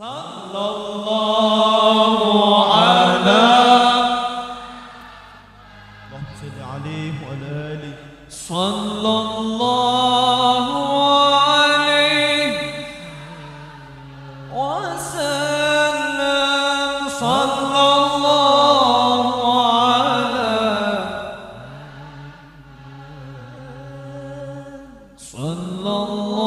sallallahu ala Allahumma salli alaihi wa ala alihi sallallahu alaihi wasallam sallallahu ala sallallahu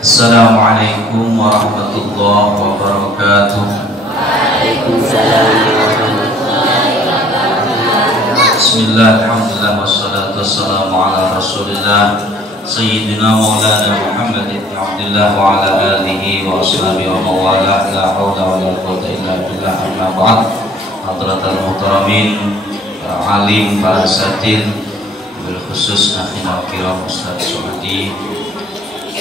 Assalamualaikum warahmatullahi wabarakatuh. Bismillah, alhamdulillah, wassalatu wassalamu ala rasulillah Sayyidina Maulana Muhammad ibn Abdullah wa ala alihi wa ashabihi wa mawalah. La hawla wa la quwwata illa billah. Amma ba'd. Hadratal muhtaramin, para alim, para asatidz, bil khusus akhina kiram Ustaz Sumadi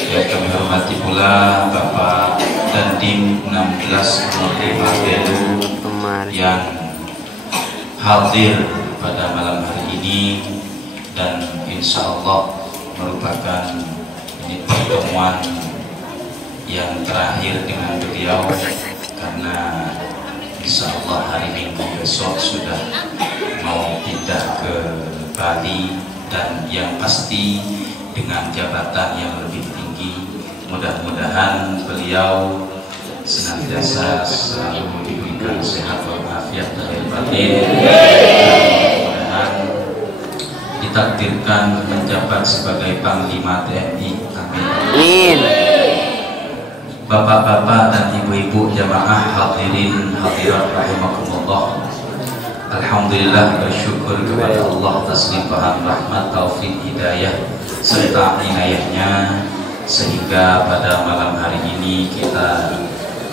yang kami hormati pula Bapak Dandim 16 Belu yang hadir pada malam hari ini, dan insya Allah merupakan ini pertemuan yang terakhir dengan beliau, karena insya Allah hari Minggu besok sudah mau pindah ke Bali, dan yang pasti dengan jabatan yang lebih tinggi. Mudah-mudahan beliau senantiasa selalu diberikan sehat walafiat lahir batin, mudah-mudahan ditakdirkan menjabat sebagai Panglima TNI. Amin. Bapak-bapak dan ibu-ibu jamaah hadirin hadirat rahimakumullah, alhamdulillah, bersyukur kepada Allah atas limpahan rahmat, taufik, hidayah serta inayahnya, sehingga pada malam hari ini kita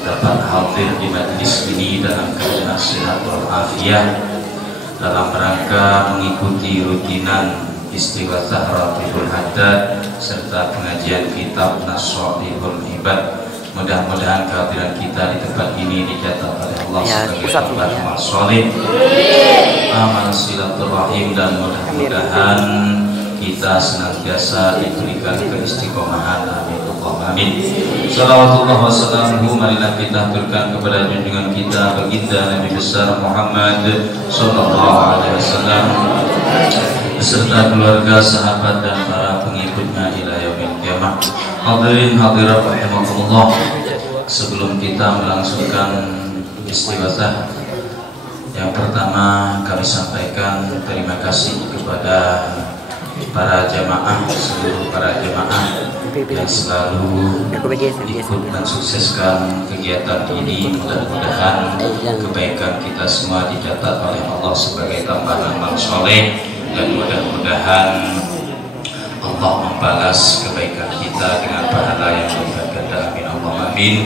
dapat hadir di majlis ini dalam keadaan sehat walafiat, dalam rangka mengikuti rutinan istighosah Ratibul Haddad serta pengajian kitab Nasolihul Ibad. Mudah-mudahan kehadiran kita di tempat ini dicatat oleh Allah sebagai amal soleh, amal silaturahim, dan mudah-mudahan kita senantiasa diberikan keistiqomahan. Amin. Amin. Salawatullah wassalamuhu, marilah kita haturkan kepada junjungan kita baginda Nabi besar Muhammad sallallahu alaihi wasallam beserta keluarga, sahabat, dan para pengikutnya ila yaumil qiyamah. Hadirin hadirat rahimakumullah, sebelum kita melangsungkan istighosah, yang pertama kami sampaikan terima kasih kepada para jamaah, seluruh para jamaah yang selalu ikut mensukseskan kegiatan ini. Mudah-mudahan kebaikan kita semua dicatat oleh Allah sebagai tambahan amal soleh, dan mudah-mudahan Allah membalas kebaikan kita dengan pahala yang berlipat ganda. Amin Allahumma amin.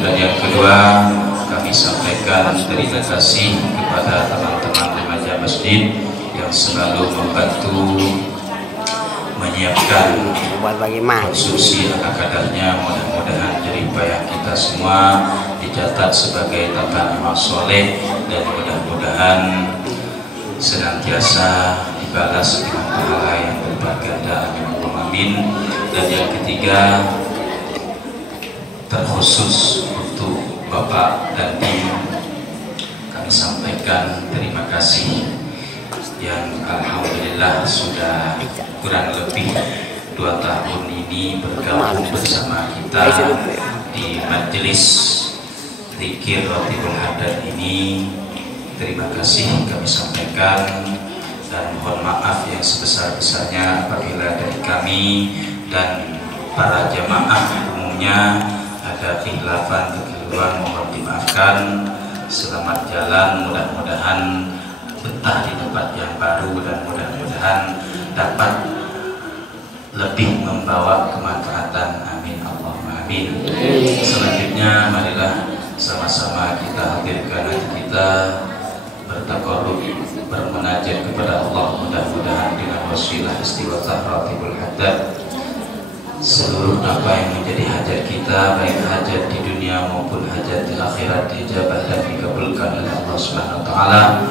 Dan yang kedua, kami sampaikan terima kasih kepada teman-teman remaja masjid yang selalu membantu diberikan konsumsi ala kadarnya. Mudah-mudahan jeripayah kita semua dicatat sebagai tatan amal soleh, dan mudah-mudahan senantiasa dibalas dengan pahala yang berlipat ganda. Amin. Dan yang ketiga, terkhusus untuk Bapak dan tim, kami sampaikan terima kasih yang alhamdulillah sudah kurang lebih 2 tahun ini bergabung bersama kita di majelis zikir Ratibul Haddad ini. Terima kasih kami sampaikan, dan mohon maaf yang sebesar-besarnya apabila dari kami dan para jamaah umumnya ada khilafan kekeliruan, mohon dimaafkan. Selamat jalan, mudah-mudahan betah di tempat yang baru, dan mudah-mudahan dapat lebih membawa kemanfaatan. Amin Allahumma amin. Selanjutnya marilah sama-sama kita hadirkan hati kita bertakarrub, bermunajat kepada Allah, mudah-mudahan dengan wasilah istighosah Ratibul Haddad seluruh apa yang menjadi hajat kita, baik hajat di dunia maupun hajat di akhirat, dijabah dan dikabulkan oleh Allah Subhanahu wa taala.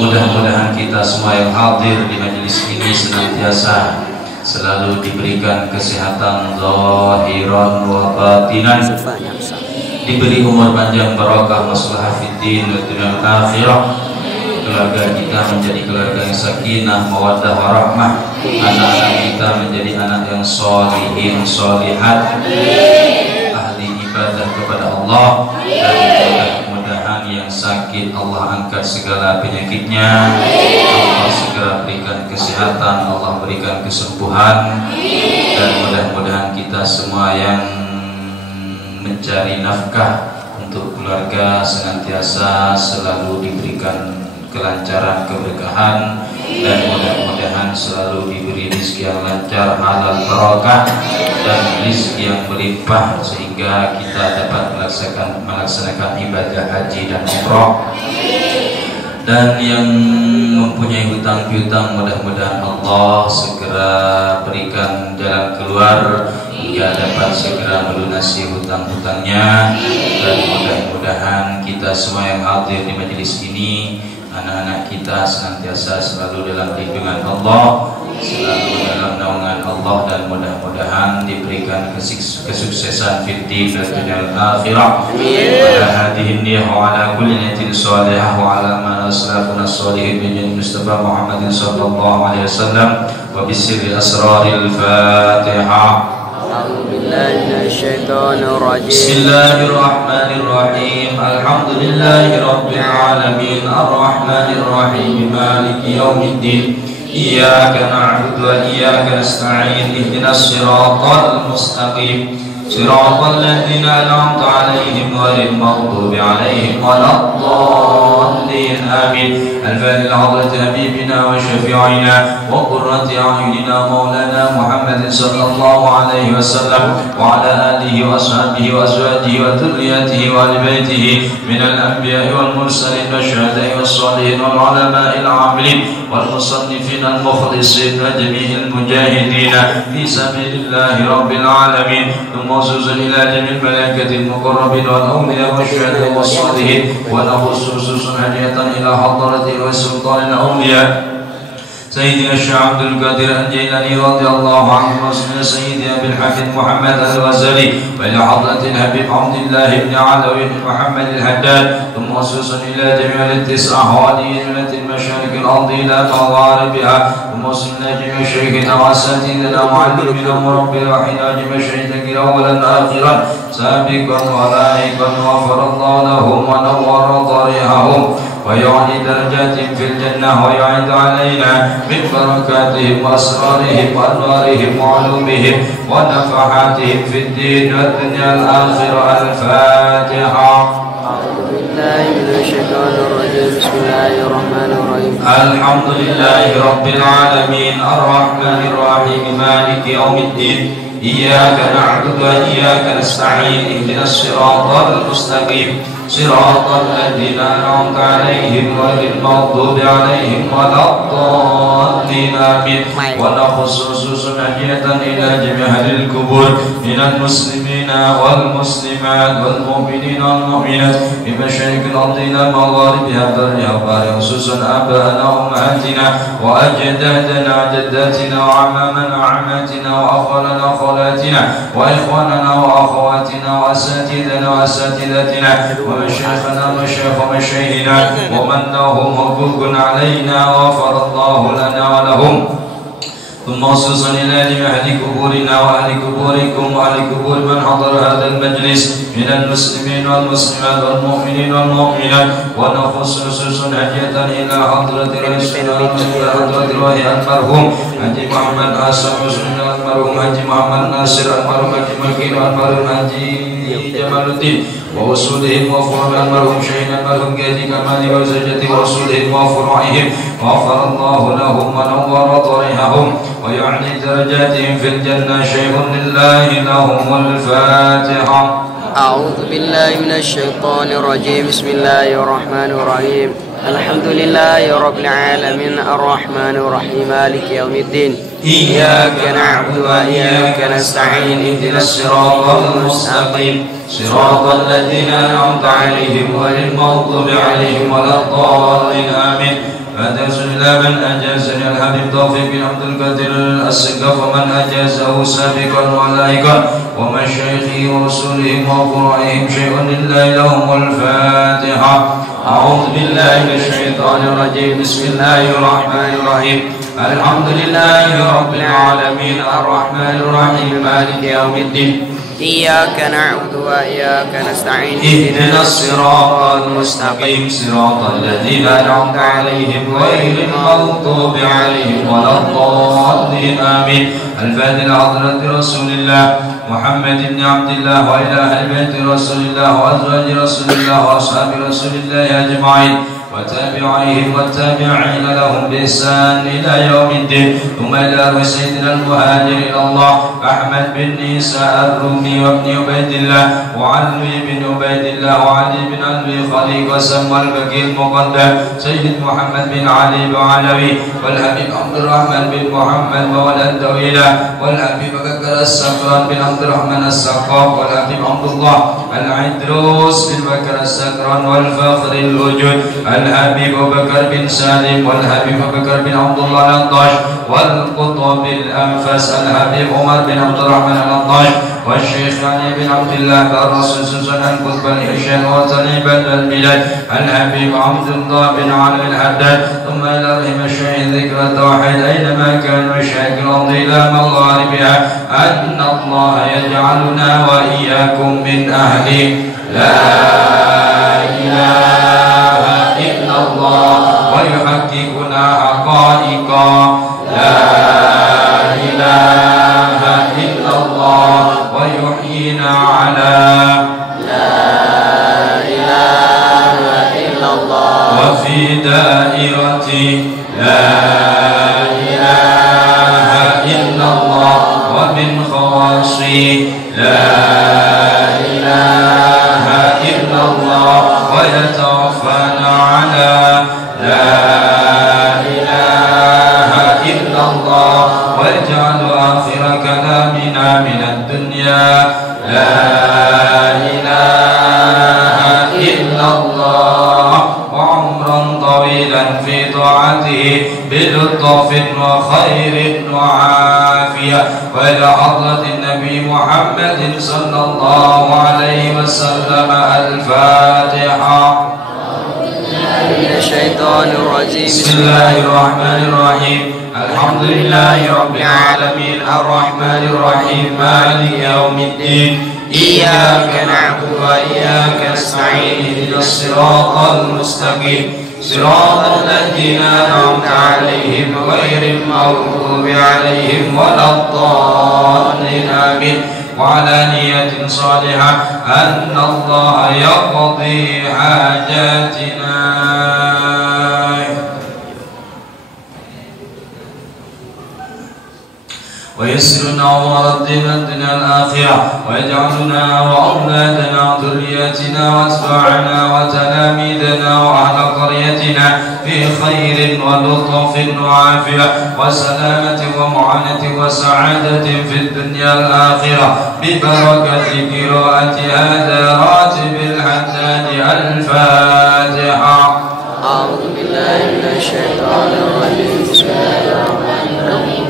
Mudah-mudahan kita semua yang hadir di majelis ini senantiasa selalu diberikan kesehatan zahiran wa batinan, diberi umur panjang, barakah, maslahah fid din wa dunya akhirah. Keluarga kita menjadi keluarga yang sakinah, mawaddah, warahmah. Anak-anak kita menjadi anak yang sholihin, sholihat, ahli ibadah kepada Allah. Dan mudah-mudahan yang sakit Allah angkat segala penyakitnya, Allah segera berikan kesehatan, Allah berikan kesembuhan. Dan mudah-mudahan kita semua yang mencari nafkah untuk keluarga senantiasa selalu diberikan kelancaran, keberkahan, dan mudah-mudahan selalu diberi rezeki yang lancar, halal, barokah, dan rezeki yang berlimpah sehingga kita dapat melaksanakan ibadah haji dan umroh. Dan yang mempunyai hutang piutang, mudah-mudahan Allah segera berikan jalan keluar hingga dapat segera melunasi hutang-hutangnya. Dan mudah-mudahan kita semua yang hadir di majelis ini, anak-anak kita senantiasa selalu dalam lindungan Allah, selalu dalam naungan Allah, dan mudah-mudahan diberikan kesuksesan fid din dan dunia akhirah. Ala hadhihi niyyah wa ala kulli niyatin salihah wa ala ma aslafuna sholihin bi Mustafa Muhammadin sallallahu alaihi wasallam wa bi sirri asraril Fatihah. Bismillahirrahmanirrahim. Alhamdulillahi rabbil alamin, arrahmanir rahim, maliki yaumiddin. Iyyaka na'budu wa iyyaka nasta'in. Ihdinas siratal mustaqim, siratal ladzina an'amta 'alaihim ghairil maghdubi 'alaihim waladdallin. Amin. Al-Fatiha hadrati habibina wa syafi'ina wa qurrati a'yunina maulana Muhammadin sallallahu alaihi wasallam wa ala alihi wa ashabihi wa azwajihi wa dhurriyyatihi wa ahli baitihi minal anbiya'i wal mursalin wa syuhada'i was shalihin wal ulama'il 'amilin wal musannifin al mukhlisin wa jami'il mujahidin fi sabilillahi rabbil alamin. Thumma ila jamil malaikatil muqarrabin wal awliya wa syuhada'i was shalihin wa nahussusun hadiyatan ila hadrati wa sultanil awliya سيدنا الشيخ عبد القادر الجيلاني رضي الله عنه، وسيدنا سيدي أبي الحفيد محمد الغزالي، وإلى حضرة الحبيب عبد الله بن علوي بن محمد الحداد. ثم خصوصا إلى جميع التسع حوالي المشارق الأرض إلى مغاربها. ثم وصلنا جميع شيخنا وأساتذتنا ومعلمنا وربي وحينا جميع شيخنا أولا آخرا سابقا ولاحقا، غفر الله لهم ونور ضريحهم ويعلي درجاتهم في الجنة ويعيد علينا من بركاتهم وأسرارهم وأنوارهم وعلومهم ونفحاتهم في الدين والدنيا الآخرة. الفاتحة. أعوذ بالله من الشيطان الرجيم. بسم الله الرحمن الرحيم. الحمد لله رب العالمين الرحمن الرحيم مالك يوم الدين. إياك نعبد وإياك نستعين. اهدنا الصراط المستقيم صراط الذين أنعمت عليهم غير المغضوب عليهم ولا الضالين. آمين. ونخص هدية إلى جميع أهل القبور من المسلمين والمسلمات والمؤمنين والمؤمنات بمشارق الأرض إلى مغاربها برها وبحرها، خصوصا آباءنا وأمهاتنا وأجدادنا وجداتنا وعمامنا وعماتنا وأخوالنا وخالاتنا وإخواننا وأخواتنا وأساتذتنا وأساتذتنا ومشايخنا ومشايخ مشايخنا ومن له حقوق علينا وغفر الله لنا ولهم. ثم خصوصا إلى أهل قبورنا وأهل قبوركم وأهل قبور من حضر هذا المجلس من المسلمين والمسلمات والمؤمنين والمؤمنات، ونخص خصوصا هدية إلى حضرة حضرة الوهي المرحوم حجي محمد آسف حسين المرحوم حجي محمد ناصر المرحوم حجي مكين المرحوم حجي جمال الدين ووصولهم وفروع المرحوم شهيد المرحوم قاضي كمال وزوجته ووصولهم وفروعهم، غفر الله لهم ونور طريقهم ويعلي درجاتهم في الجنة. شيء لله لهم. الفاتحة. أعوذ بالله من الشيطان الرجيم. بسم الله الرحمن الرحيم. الحمد لله رب العالمين الرحمن الرحيم مالك يوم الدين. إياك نعبد وإياك نستعين. اهدنا الصراط المستقيم صراط الذين أنعمت عليهم غير المغضوب عليهم ولا الضالين. آمين. فدرس إلى من أجازني الحبيب توفيق بن عبد القادر السقاف ومن أجازه سابقا ولاحقا ومشايخه ورسولهم وفروعهم. شيء لله لهم. الفاتحة. أعوذ بالله من الشيطان الرجيم. بسم الله الرحمن الرحيم. الحمد لله رب العالمين الرحمن الرحيم مالك يوم الدين. إياك نعبد وإياك نستعين. اهدنا الصراط المستقيم صراط الذين أنعمت عليهم غير المغضوب عليهم ولا الضالين. آمين. الفاتحة لحضرة رسول الله محمد بن عبد الله وإلى أهل بيت رسول الله وأزواج رسول الله وأصحاب رسول الله أجمعين وتابعيهم والتابعين لهم بإحسان إلى يوم الدين. ثم إلى سيدنا المهاجر إلى الله أحمد بن عيسى الرومي وابن عبيد الله وعلي بن عبيد الله وعلي بن أبي خليل وسمى البكي المقدم سيد محمد بن علي بعلوي والحبيب عبد الرحمن بن محمد مولى الدويلة والحبيب بكر السكران بن عبد الرحمن السقاف والحبيب عبد الله العدروس بن بكر السكران والفخر الوجود الحبيب بكر بن سالم والحبيب بكر بن عبد الله الأنطاش والقطب الأنفس الحبيب عمر بن عبد الرحمن الأنطاش والشيخ علي بن عبد الله الرسول سلطان قطب الحسين وطليبة البلاد الحبيب عبد الله بن علي الحداد. ثم إلى رحم الشيخ ذكر التوحيد أينما كانوا شاكر الأرض إلى مغاربها أن الله يجعلنا وإياكم من أهل لا إله إلا الله ويحققنا حقائقا لا إله إلا الله ويحيينا على لا إله إلا الله وفي دائرة لا إله إلا الله ومن خواص لا إله إلا الله ويتوفانا على لا إله إلا الله ويجعل آخر كلامنا من الدنيا لا إله إلا الله وعمرا طويلا في طاعته بلطف وخير وعافية. وإلى حضرة النبي محمد صلى الله عليه وسلم. الفاتحة. من الشيطان الرجيم. بسم الله الرحمن الرحيم. الحمد لله رب العالمين الرحمن الرحيم مالك يوم الدين. إياك نعبد وإياك نستعين. اهدنا الصراط المستقيم صراط الذين أنعمت عليهم غير المغضوب عليهم ولا الضالين. آمين. وعلى نية صالحة أن الله يقضي حاجاتنا. ويسر لنا أمور الدنيا الآخرة، ويجعلنا وأولادنا وذرياتنا وأتباعنا وتلاميذنا وأهل قريتنا في خير ولطف وعافية وسلامة ومعانة وسعادة في الدنيا الآخرة ببركة قراءة هذا راتب الحداد. الفاتحة. أعوذ بالله من الشيطان الرجيم. بسم الله الرحمن الرحيم.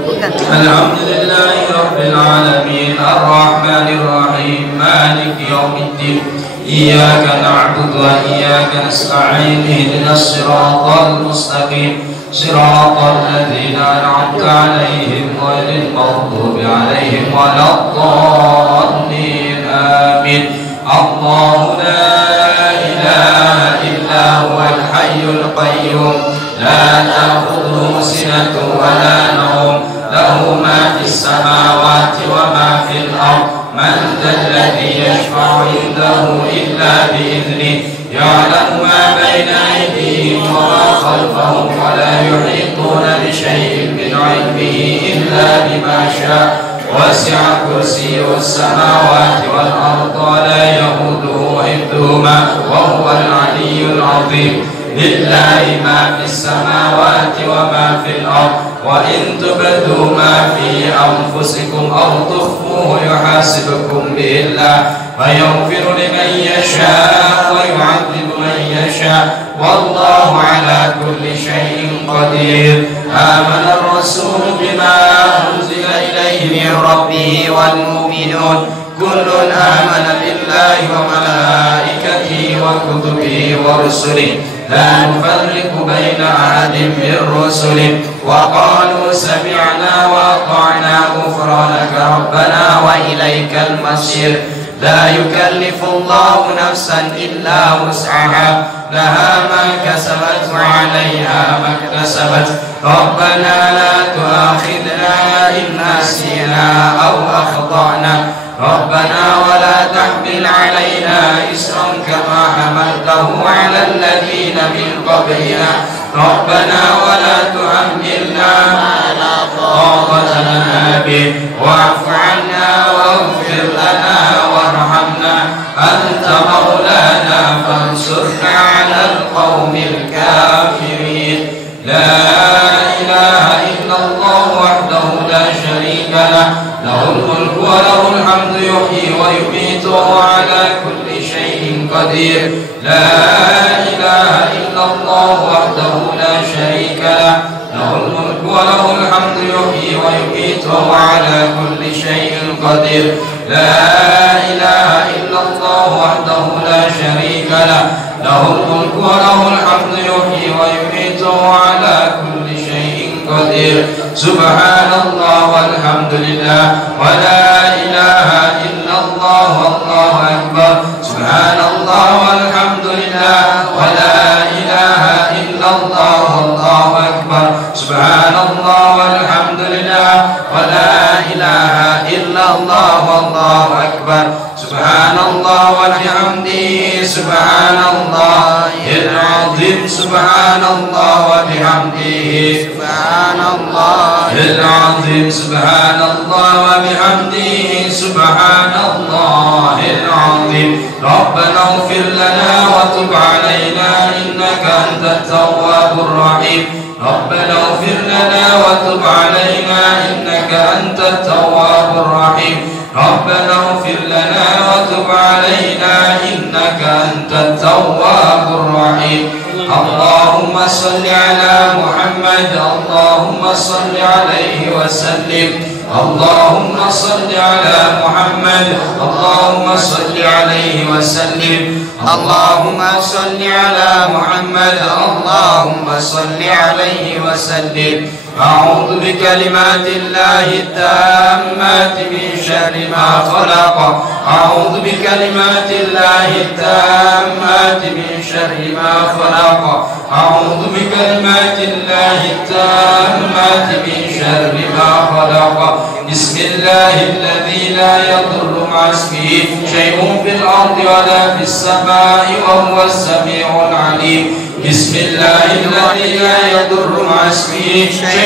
الحمد لله رب العالمين الرحمن الرحيم مالك يوم الدين إياك نعبد وإياك نستعين اهدنا الصراط المستقيم صراط الذين أنعمت عليهم غير المغضوب عليهم ولا الضالين آمين. الله لا إله إلا هو الحي القيوم لا تأخذه سنة ولا نوم له ما في السماوات وما في الأرض من ذا الذي يشفع عنده إلا بإذنه يعلم ما بين أيديهم وما خلفهم ولا يحيطون بشيء من علمه إلا بما شاء وسع كرسيه السماوات والأرض ولا يئوده حفظهما وهو العلي العظيم. لله ما في السماوات وما في الأرض وإن تبدوا ما في أنفسكم أو تخفوه يحاسبكم به الله فيغفر لمن يشاء ويعذب من يشاء والله على كل شيء قدير. آمن الرسول بما أنزل إليه من ربه والمؤمنون كل آمن بالله وملائكته وكتبه ورسله لا نفرق بين أحد من رسله وقالوا سمعنا وأطعنا غفرانك ربنا وإليك المصير. لا يكلف الله نفسا إلا وسعها لها ما كسبت وعليها ما اكتسبت ربنا لا تؤاخذنا إن نسينا أو أخطأنا ربنا ولا تحمل علينا إصرا كما حملته على الذين من قبلنا ربنا ولا تحملنا ما لا طاقة لنا به واعف عنا واغفر لنا وارحمنا أنت مولانا فانصرنا على القوم الكافرين. لا إله إلا الله وحده لا شريك له له الملك وله الحمد يحيي ويميت وهو على كل شيء قدير. لا إله إلا الله وحده لا شريك له له الملك وله الحمد يحيي ويميت وهو على كل شيء قدير. لا إله إلا الله وحده لا شريك له له الملك وله الحمد يحيي ويميت وهو على كل شيء قدير. سبحان الله والحمد لله ولا إله إلا الله والله أكبر. سبحان الله والحمد لله ولا إله إلا الله والله أكبر. سبحان الله والحمد لله ولا إله إلا الله والله أكبر. سبحان الله وبحمده سبحان الله العظيم. سبحان الله وبحمده سبحان الله العظيم. سبحان الله وبحمده سبحان الله العظيم. ربنا اغفر لنا وتب علينا إنك أنت التواب الرحيم. ربنا اغفر لنا وتب علينا إنك أنت التواب الرحيم. ربنا اغفر لنا وتب علينا إنك أنت التواب الرحيم. اللهم صل على محمد اللهم صل عليه وسلم. اللهم صل على محمد اللهم صل عليه وسلم. اللهم صل على محمد اللهم صل عليه وسلم. أعوذ بكلمات الله التامات من شر ما خلق. أعوذ بكلمات الله التامات من شر ما خلق. أعوذ بكلمات الله التامات من شر ما خلق. بسم الله الذي لا يضر مع اسمه شيء في الأرض ولا في السماء وهو السميع العليم. بسم الله الذي لا يضر مع اسمه شيء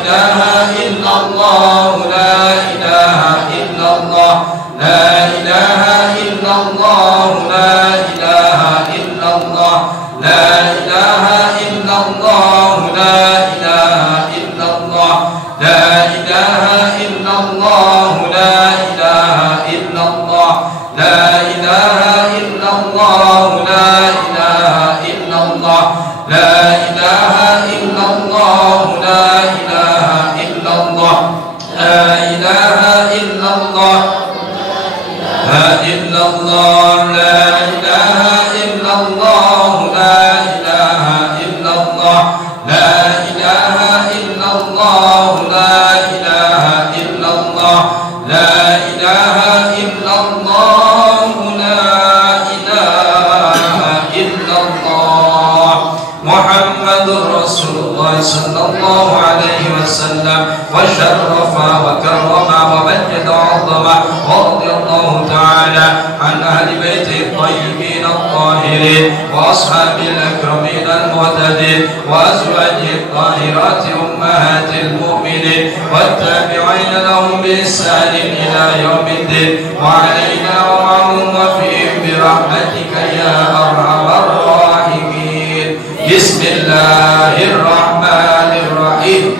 إله إلا الله لا إله إلا الله لا إله إلا الله لا إله إلا الله لا إله إلا الله لا إله إلا الله لا إله إلا الله لا إله إلا الله لا إله إلا الله لا إله إلا الله لا إله إلا الله لا إله إلا الله لا إله إلا الله لا إلا الله لا إله إلا الله لا إله إلا الله لا إله إلا الله لا إله إلا الله لا إله إلا الله لا إله إلا الله محمد رسول الله صلى الله عليه وسلم وشرف وكرم ومجد وعظم ورضي الله تعالى عن أهل بيته الطيبين الطاهرين وأصحابه الأكرمين المعتدين وأزواجه الطاهرات أمهات المؤمنين والتابعين لهم بإحسان إلى يوم الدين وعلينا ومعهم وفيهم برحمتك يا أرحم الراحمين بسم الله الرحمن الرحيم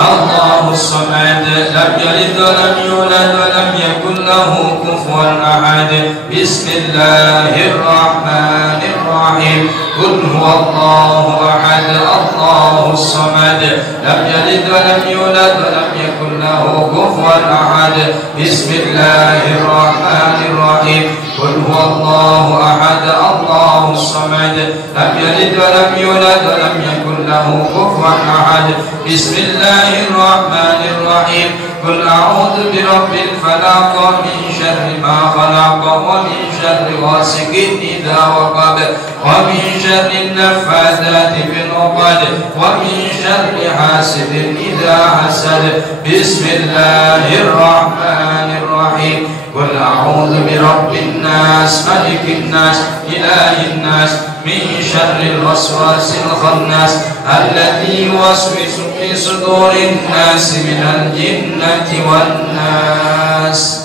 الله الصمد لم يلد ولم يولد ولم يكن له كفوا أحد بسم الله الرحمن الرحيم قل هو الله أحد الله الصمد لم يلد ولم يولد ولم يكن له كفوا أحد بسم الله الرحمن الرحيم قل هو الله أحد الله الصمد لم يلد ولم يولد ولم يكن له كفوا أحد بسم الله الرحمن الرحيم قل أعوذ برب الفلق من شر ما خلق ومن شر غاسق إذا وقب ومن شر النفاثات في العقد ومن شر حاسد إذا حسد بسم الله الرحمن الرحيم قل أعوذ برب الناس ملك الناس إله الناس من شر الوسواس الخناس الذي يوسوس في صدور الناس من الجنة والناس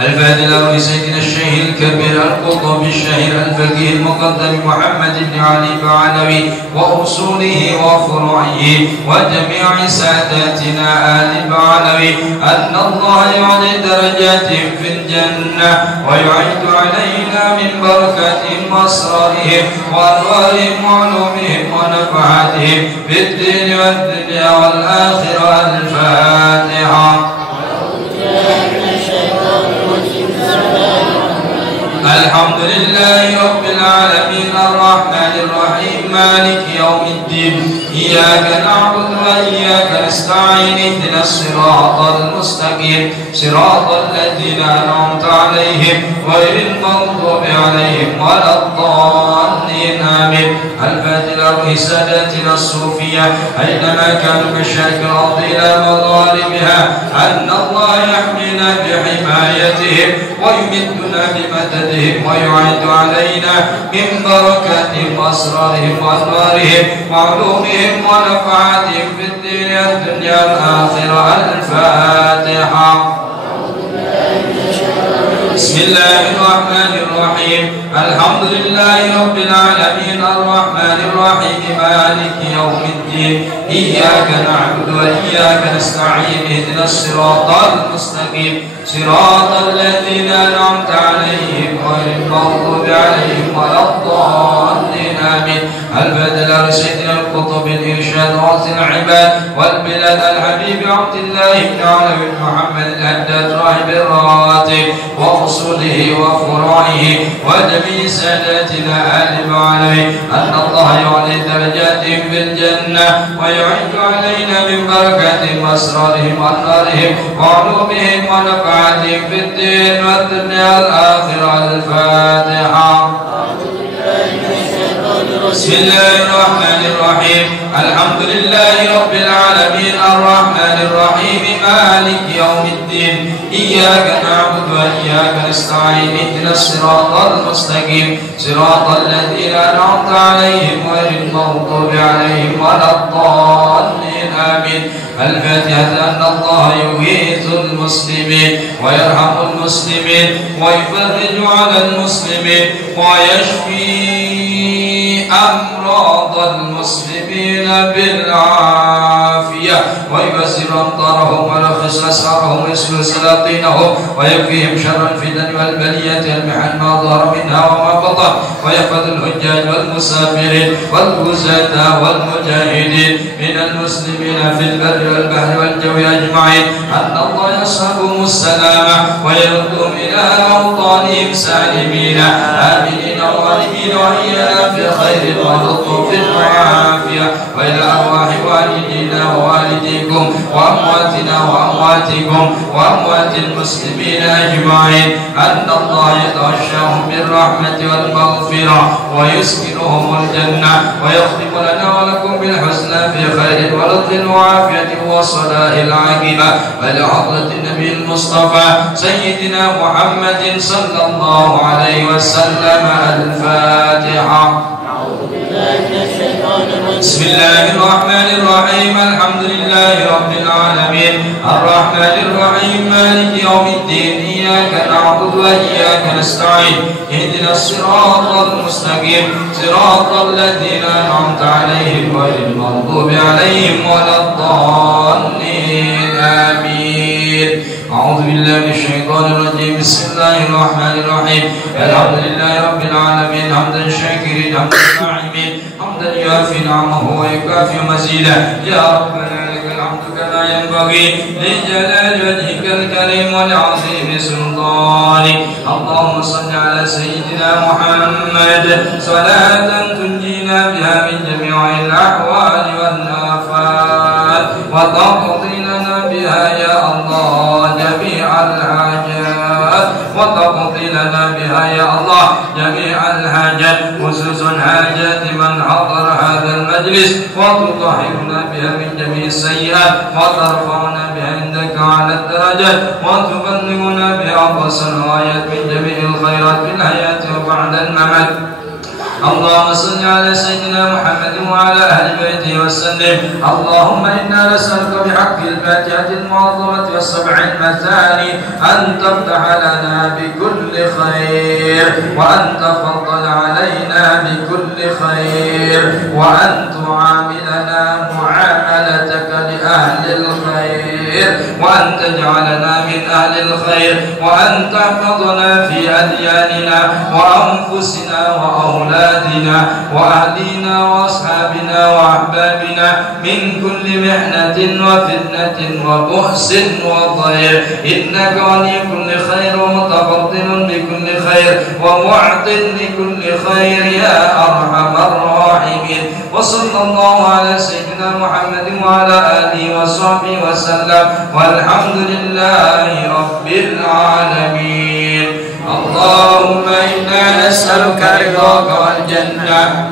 الفاضل سيدنا الشيخ الكبير القطب الشهير الفقيه المقدم محمد بن علي بعلوي وأصوله وفروعه وجميع ساداتنا آل بعلوي أن الله يعلي درجاتهم في الجنة ويعيد علينا من بركاتهم وأسرارهم وأنوارهم وعلومهم ونفعاتهم في الدين والدنيا والآخرة الفاتحة. الحمد لله رب العالمين الرحمن الرحيم مالك يوم الدين إياك نعبد وإياك نستعين اهدنا الصراط المستقيم صراط الذين أنعمت عليهم غير المغضوب عليهم ولا الضالين آمين. الفاتحة لساداتنا الصوفية أينما كانوا كالشرق الأرض إلى مغاربها أن الله يحمينا بحمايتهم ويمدنا بمددهم ويعيد علينا من بركاتهم وأسرارهم وأنوارهم وعلومهم ونفعاتهم في الدين والدنيا الآخرة الفاتحة. بسم الله الرحمن الرحيم الحمد لله رب العالمين الرحمن الرحيم مالك يوم الدين إياك نعبد وإياك نستعين اهدنا الصراط المستقيم صراط الذين أنعمت عليهم غير المغضوب عليهم ولا الضالين آمين. البدل سيدنا القطب الإرشاد رأس العباد والبلاد الحبيب عبد الله بن علوي محمد الهداد راهب الراتب وأصوله وفروعه وجميع ساداتنا آل بعلوي أن الله يعلي درجاتهم في الجنة ويعد علينا من بركاتهم وأسرارهم وأنوارهم وعلومهم ونفعاتهم في الدين والدنيا الآخرة الفاتحة. بسم الله الرحمن الرحيم الحمد لله رب العالمين الرحمن الرحيم مالك يوم الدين إياك نعبد وإياك نستعين اهدنا الصراط المستقيم صراط الذين أنعمت عليهم غير المغضوب عليهم ولا الضالين آمين. الفاتحة. أن الله يغيث المسلمين ويرحم المسلمين ويفرج على المسلمين ويشفي أمراض المسلمين بالعافية ويبسر أمطارهم ويرخص أسعارهم ويسلل سلاطينهم ويكفيهم شر الفتن والبلية المحن ما ظهر منها وما بطن ويحفظ الحجاج والمسافرين والغزاة والمجاهدين من المسلمين في البر والبحر والجو أجمعين. أن الله يصحبهم السلامة ويردهم إلى أوطانهم سالمين آمنين غانمين وإيانا في خير ولطف وعافية وإلى أرواح والدينا ووالديكم وأمواتنا وأمواتكم وأموات المسلمين أجمعين. أن الله يتغشاهم بالرحمة والمغفرة ويسكنهم الجنة ويختم لنا ولكم بالحسنى في خير ولطف وعافية وصلاح العاقبة ولحضرة النبي المصطفى سيدنا محمد صلى الله عليه وسلم. الفاتحة. بسم الله الرحمن الرحيم الحمد لله رب العالمين الرحمن الرحيم مالك يوم الدين إياك نعبد وإياك نستعين اهدنا الصراط المستقيم صراط الذين أنعمت عليهم غير المغضوب عليهم ولا الضالين آمين. أعوذ بالله من الشيطان الرجيم. بسم الله الرحمن الرحيم الحمد لله رب العالمين حمدا شاكرين حمدا ناعمين حمدا يوافي نعمه ويكافئ مزيدا. يا ربنا لك الحمد كما ينبغي لجلال وجهك الكريم ولعظيم سلطانك. اللهم صل على سيدنا محمد صلاة تنجينا بها من جميع الأحوال والآفات وتقضي لنا بها يا الله جميع الحاجات وتقضي لنا بها يا الله جميع الحاجات خصوص حاجات من حضر هذا المجلس وتطهرنا بها من جميع السيئات وترفعنا بها عندك على الدرجات وتبلغنا بها أقصى الغايات من جميع الخيرات في الحياة وبعد الممات. اللهم صل على سيدنا محمد وعلى أهل بيته وسلم. اللهم إنا نسألك بحق الفاتحة المعظمة والسبع المثاني أن تفتح لنا بكل خير وأن تفضل علينا بكل خير وأن تعاملنا معاملتك لأهل الخير وأن تجعلنا من أهل الخير وأن تحفظنا في أدياننا وأنفسنا وأولادنا وأهلنا وأصحابنا وأحبابنا من كل محنة وفتنة وبؤس وضير إنك ولي كل خير ومتفضل بكل خير ومعط لكل خير يا أرحم الراحمين. وصلى الله على سيدنا محمد وعلى آله وصحبه وسلم والحمد لله رب العالمين. اللهم إنا نسألك رضاك والجنة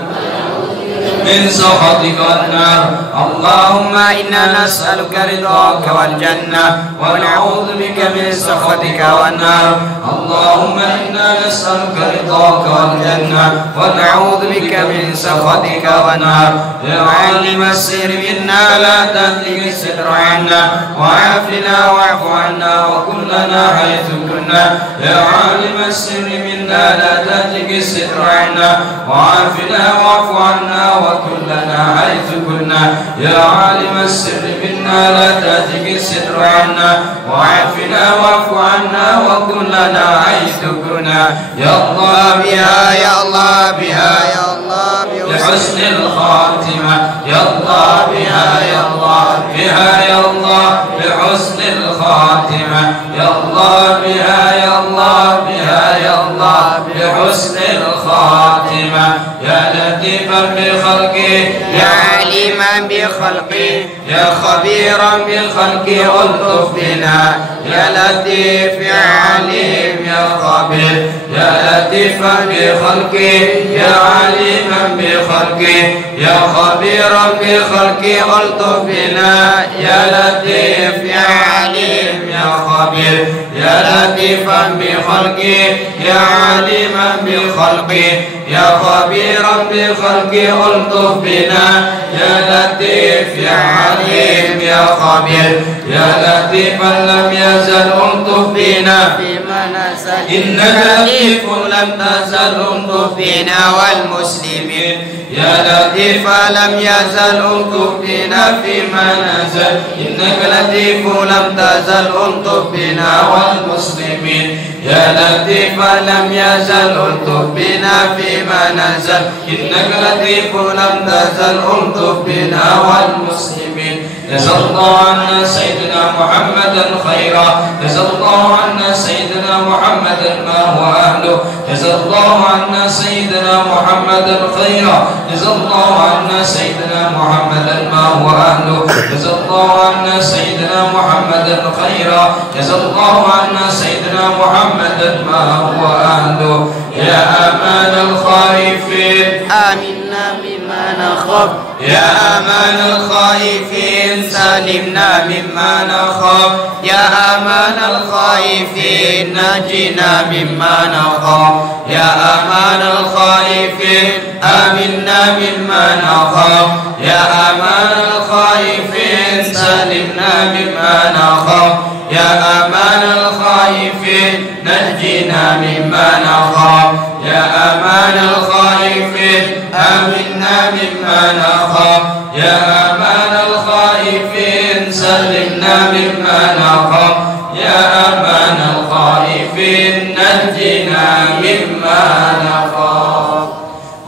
من سخطك والنار. اللهم إنا نسألك رضاك والجنة ونعوذ بك من سخطك والنار. اللهم إنا نسألك رضاك والجنة ونعوذ بك من سخطك والنار. يا عالم السر منا لا تهلك الستر عنا وعافنا واعف عنا وكلنا حيث كنا. يا عالم السر منا لا تهلك الستر عنا وعافنا واعف عنا وكلنا حيث كنا. يا عالم السر منا لا تهلك الستر عنا وعافنا واعف عنا وكلنا حيث كنا. يا الله بها يا الله بها يا الله بحسن الخاتمة. يا الله بها يا الله بها يا الله بحسن الخاتمة. يا الله بها يا الله بها يا الله بحسن الخاتمة. يا لطيفا بخلقه يا عليما عالما بخلقه يا خبيرا بخلقه ألطف بنا يا لطيف يا عليم يا خبير يا لطيفا بخلقه يا عليما بخلقه يا خبيرا بخلقه ألطف بنا يا لطيف يا عليم يا خبير يا لطيفا بخلقه يا عليما بخلقه يا خبيرا بخلقه ألطف بنا يا لطيف يا عليم يا خبير يا لطيفا لم يزل ألطف بنا فيما نزل إنك لطيف لم تزل ألطف بنا والمسلمين يا لطيفا لم يزل ألطف بنا فيما نزل إنك لطيف لم تزل ألطف بنا والمسلمين يا لطيفا لم يزل ألطف بنا فيما نزل إنك لطيف لم تزل ألطف بنا والمسلمين جزا الله عنا سيدنا محمدا خيرا جزا الله عنا سيدنا محمدا ما هو أهله جزا الله عنا سيدنا محمدا خيرا جزا الله عنا سيدنا محمدا ما هو أهله جزا الله عنا سيدنا محمدا خيرا جزا الله عنا سيدنا محمدا ما هو أهله يا أمان الخائفين آمنا مما نخاف يا أمان الخائفين سلمنا مما نخاف يا أمان الخائفين نجنا مما نخاف يا أمان الخائفين آمنا مما نخاف يا أمان الخائفين سلمنا مما نخاف يا أمان الخائفين نجنا مما نخاف يا أمان الخائفين آمنا مما نخاف يا أمان الخائفين سلمنا مما نخاف يا أمان الخائفين نجنا مما نخاف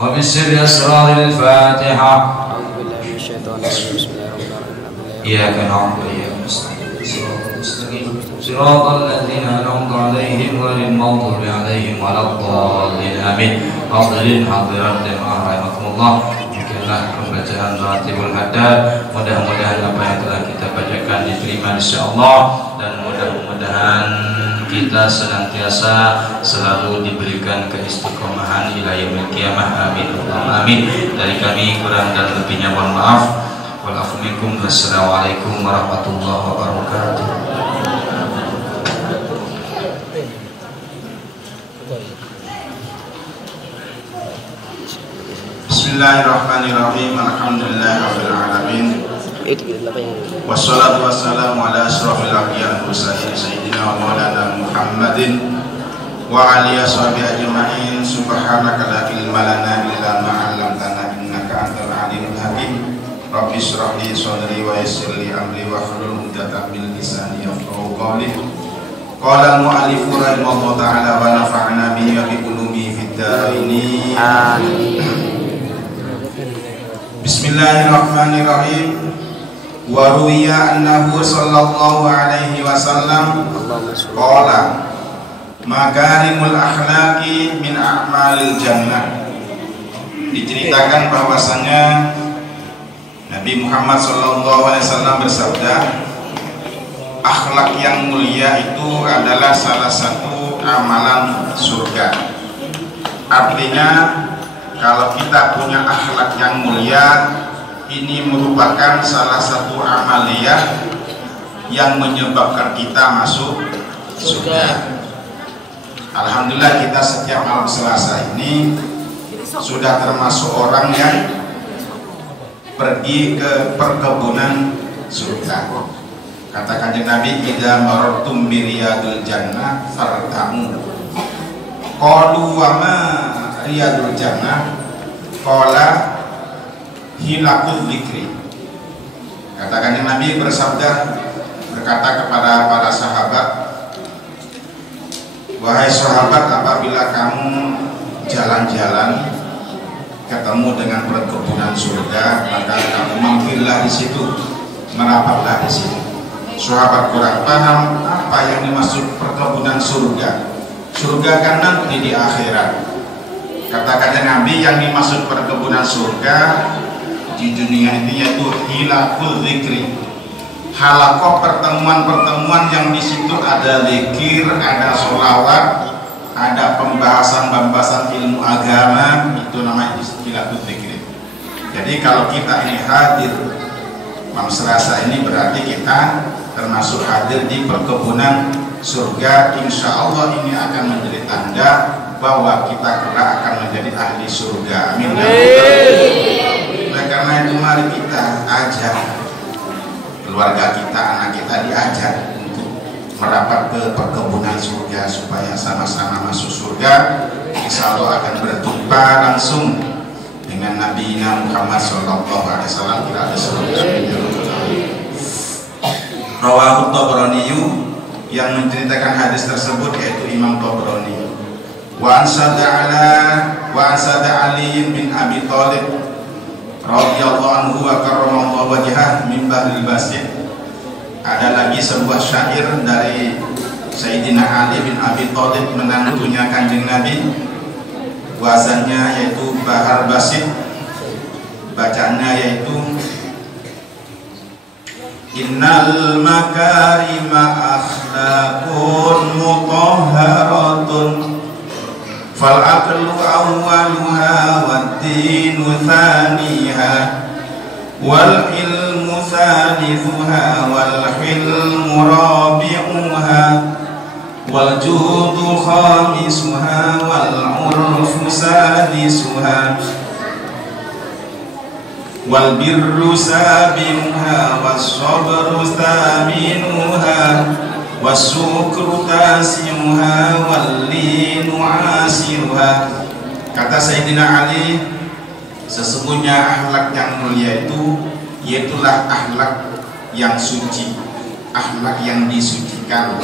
وبسر أسرار الفاتحة أعوذ بالله من الشيطان الرجيم بسم الله الرحمن الرحيم إياك نعبد وإياك نستعين صراط الذين أنعمت عليهم غير المغضوب عليهم ولا الضالين آمين. Hadirin hadirat dan rahimakumullah, demikianlah pembacaan Ratibul Haddad. Mudah-mudahan apa yang telah kita bacakan diterima insyaallah, dan mudah-mudahan kita senantiasa selalu diberikan keistiqomahan ila yaumil qiyamah. Amin. Amin. Dari kami kurang dan lebihnya mohon maaf. Walafu minkum. Wassalamualaikum warahmatullahi wabarakatuh. Bismillahirrahmanirrahim. Alhamdulillahirabbil alamin. Wassalatu wassalamu ala asrofil anbiya'i wal mursalin sayyidina wa maulana Muhammadin wa alihi washabihi ajma'in. Subhanaka la ilma lana illa ma 'allamtana innaka antal alimul hakim. Rabbi shrah li sadri wa yassir li amri wa hlul 'uqdatam min lisani yafqahu qawli. Qala al-mu'allif rahimahullahu ta'ala wa nafa'na bihi wa bi qulubi fid dharain. Amin. Bismillahirrahmanirrahim. Wa ruwiya annahu sallallahu alaihi wasallam qala makarimul akhlaqi min a'malil jannah. Diceritakan bahwasanya Nabi Muhammad sallallahu alaihi wasallam bersabda, akhlak yang mulia itu adalah salah satu amalan surga. Artinya kalau kita punya akhlak yang mulia, ini merupakan salah satu amaliyah yang menyebabkan kita masuk surga. Alhamdulillah kita setiap malam Selasa ini sudah termasuk orang yang pergi ke perkebunan surga. Kata Kanjeng Nabi, idza marartum bi riyadil jannah fartamu. Qalu wa ma riyadul jannah? Qala hilakul dzikri. Kata Kanjeng Nabi berkata kepada para sahabat, wahai sahabat, apabila kamu jalan-jalan ketemu dengan perkebunan surga, maka kamu mampirlah di situ, merapatlah di situ. Sahabat kurang paham apa yang dimaksud perkebunan surga. Surga kan nanti di akhirat. Kata Nabi, yang dimaksud perkebunan surga di dunia ini, yaitu hilakul zikri, halakoh pertemuan-pertemuan yang di situ ada zikir, ada sholawat, ada pembahasan ilmu agama, itu namanya hilakul zikri. Jadi kalau kita ini hadir malam Selasa ini berarti kita termasuk hadir di perkebunan surga. Insya Allah ini akan menjadi tanda bahwa kita kelak akan menjadi ahli surga. Amin. Oleh karena itu mari kita ajak keluarga kita, anak kita diajak untuk merapat ke perkebunan surga supaya sama-sama masuk surga. Insya Allah akan berjumpa langsung dengan Nabi Muhammad SAW. Kita ada Rawahu Tabrani, yang menceritakan hadis tersebut yaitu Imam Tabrani. Wa ansada Ali bin Abi Thalib radhiyallahu anhu wa karramallahu wajhah min Bahril Basit. Ada lagi sebuah syair dari Sayyidina Ali bin Abi Thalib, menantunya Kanjeng Nabi, wazannya yaitu Bahar Basit, bacaannya yaitu Innal makarima akhlaqun mutahharatun fal aqlu awwaluha wad dinu thaniha wal ilmu thalithuha wal hilmu rabi'uha wal judu khamisuha wal urfu sadisuha wal birru sabinuha was sabru thaminuha was sukru tasiuha wal linu asiruha. Kata Sayyidina Ali, sesungguhnya akhlak yang mulia itu yaitulah akhlak yang suci, akhlak yang disucikan.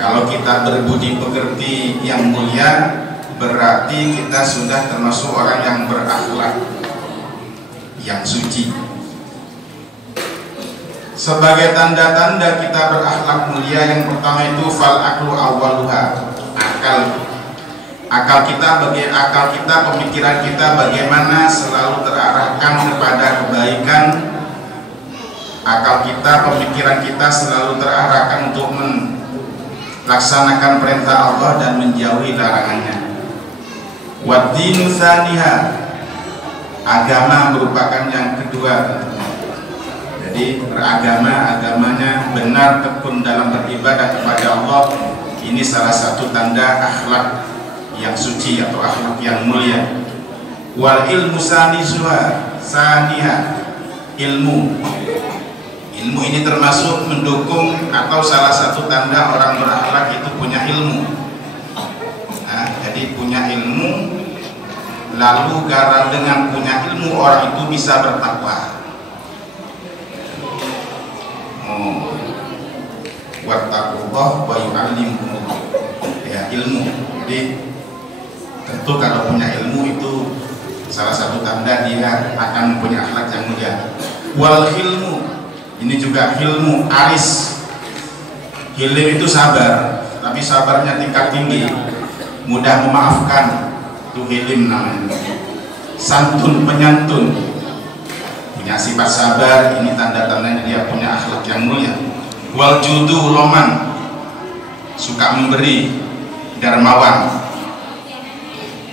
Kalau kita berbudi pekerti yang mulia, berarti kita sudah termasuk orang yang berakhlak yang suci. Sebagai tanda-tanda kita berakhlak mulia, yang pertama itu fal aqlu awwaluha, akal kita, pemikiran kita bagaimana selalu terarahkan kepada kebaikan. Akal kita, pemikiran kita selalu terarahkan untuk melaksanakan perintah Allah dan menjauhi larangannya. Wad dinu tsaniha, agama merupakan yang kedua. Jadi agamanya benar, tekun dalam beribadah kepada Allah. Ini salah satu tanda akhlak yang suci atau akhlak yang mulia. Wal ilmu saniha, ilmu ini termasuk mendukung atau salah satu tanda orang berakhlak itu punya ilmu. Nah, jadi punya ilmu, lalu karena dengan punya ilmu orang itu bisa bertakwa. Wattaqullah wa yu'allimukumullah. Ya, ilmu. Jadi tentu kalau punya ilmu itu salah satu tanda dia akan punya akhlak yang mulia. Wal hilmu, ini juga hilmu aris. Hilim itu sabar, tapi sabarnya tingkat tinggi, mudah memaafkan, itu hilim namanya. Santun, penyantun, punya sifat sabar, ini tanda-tandanya dia punya akhlak yang mulia. Wal judu loman, suka memberi, dermawan.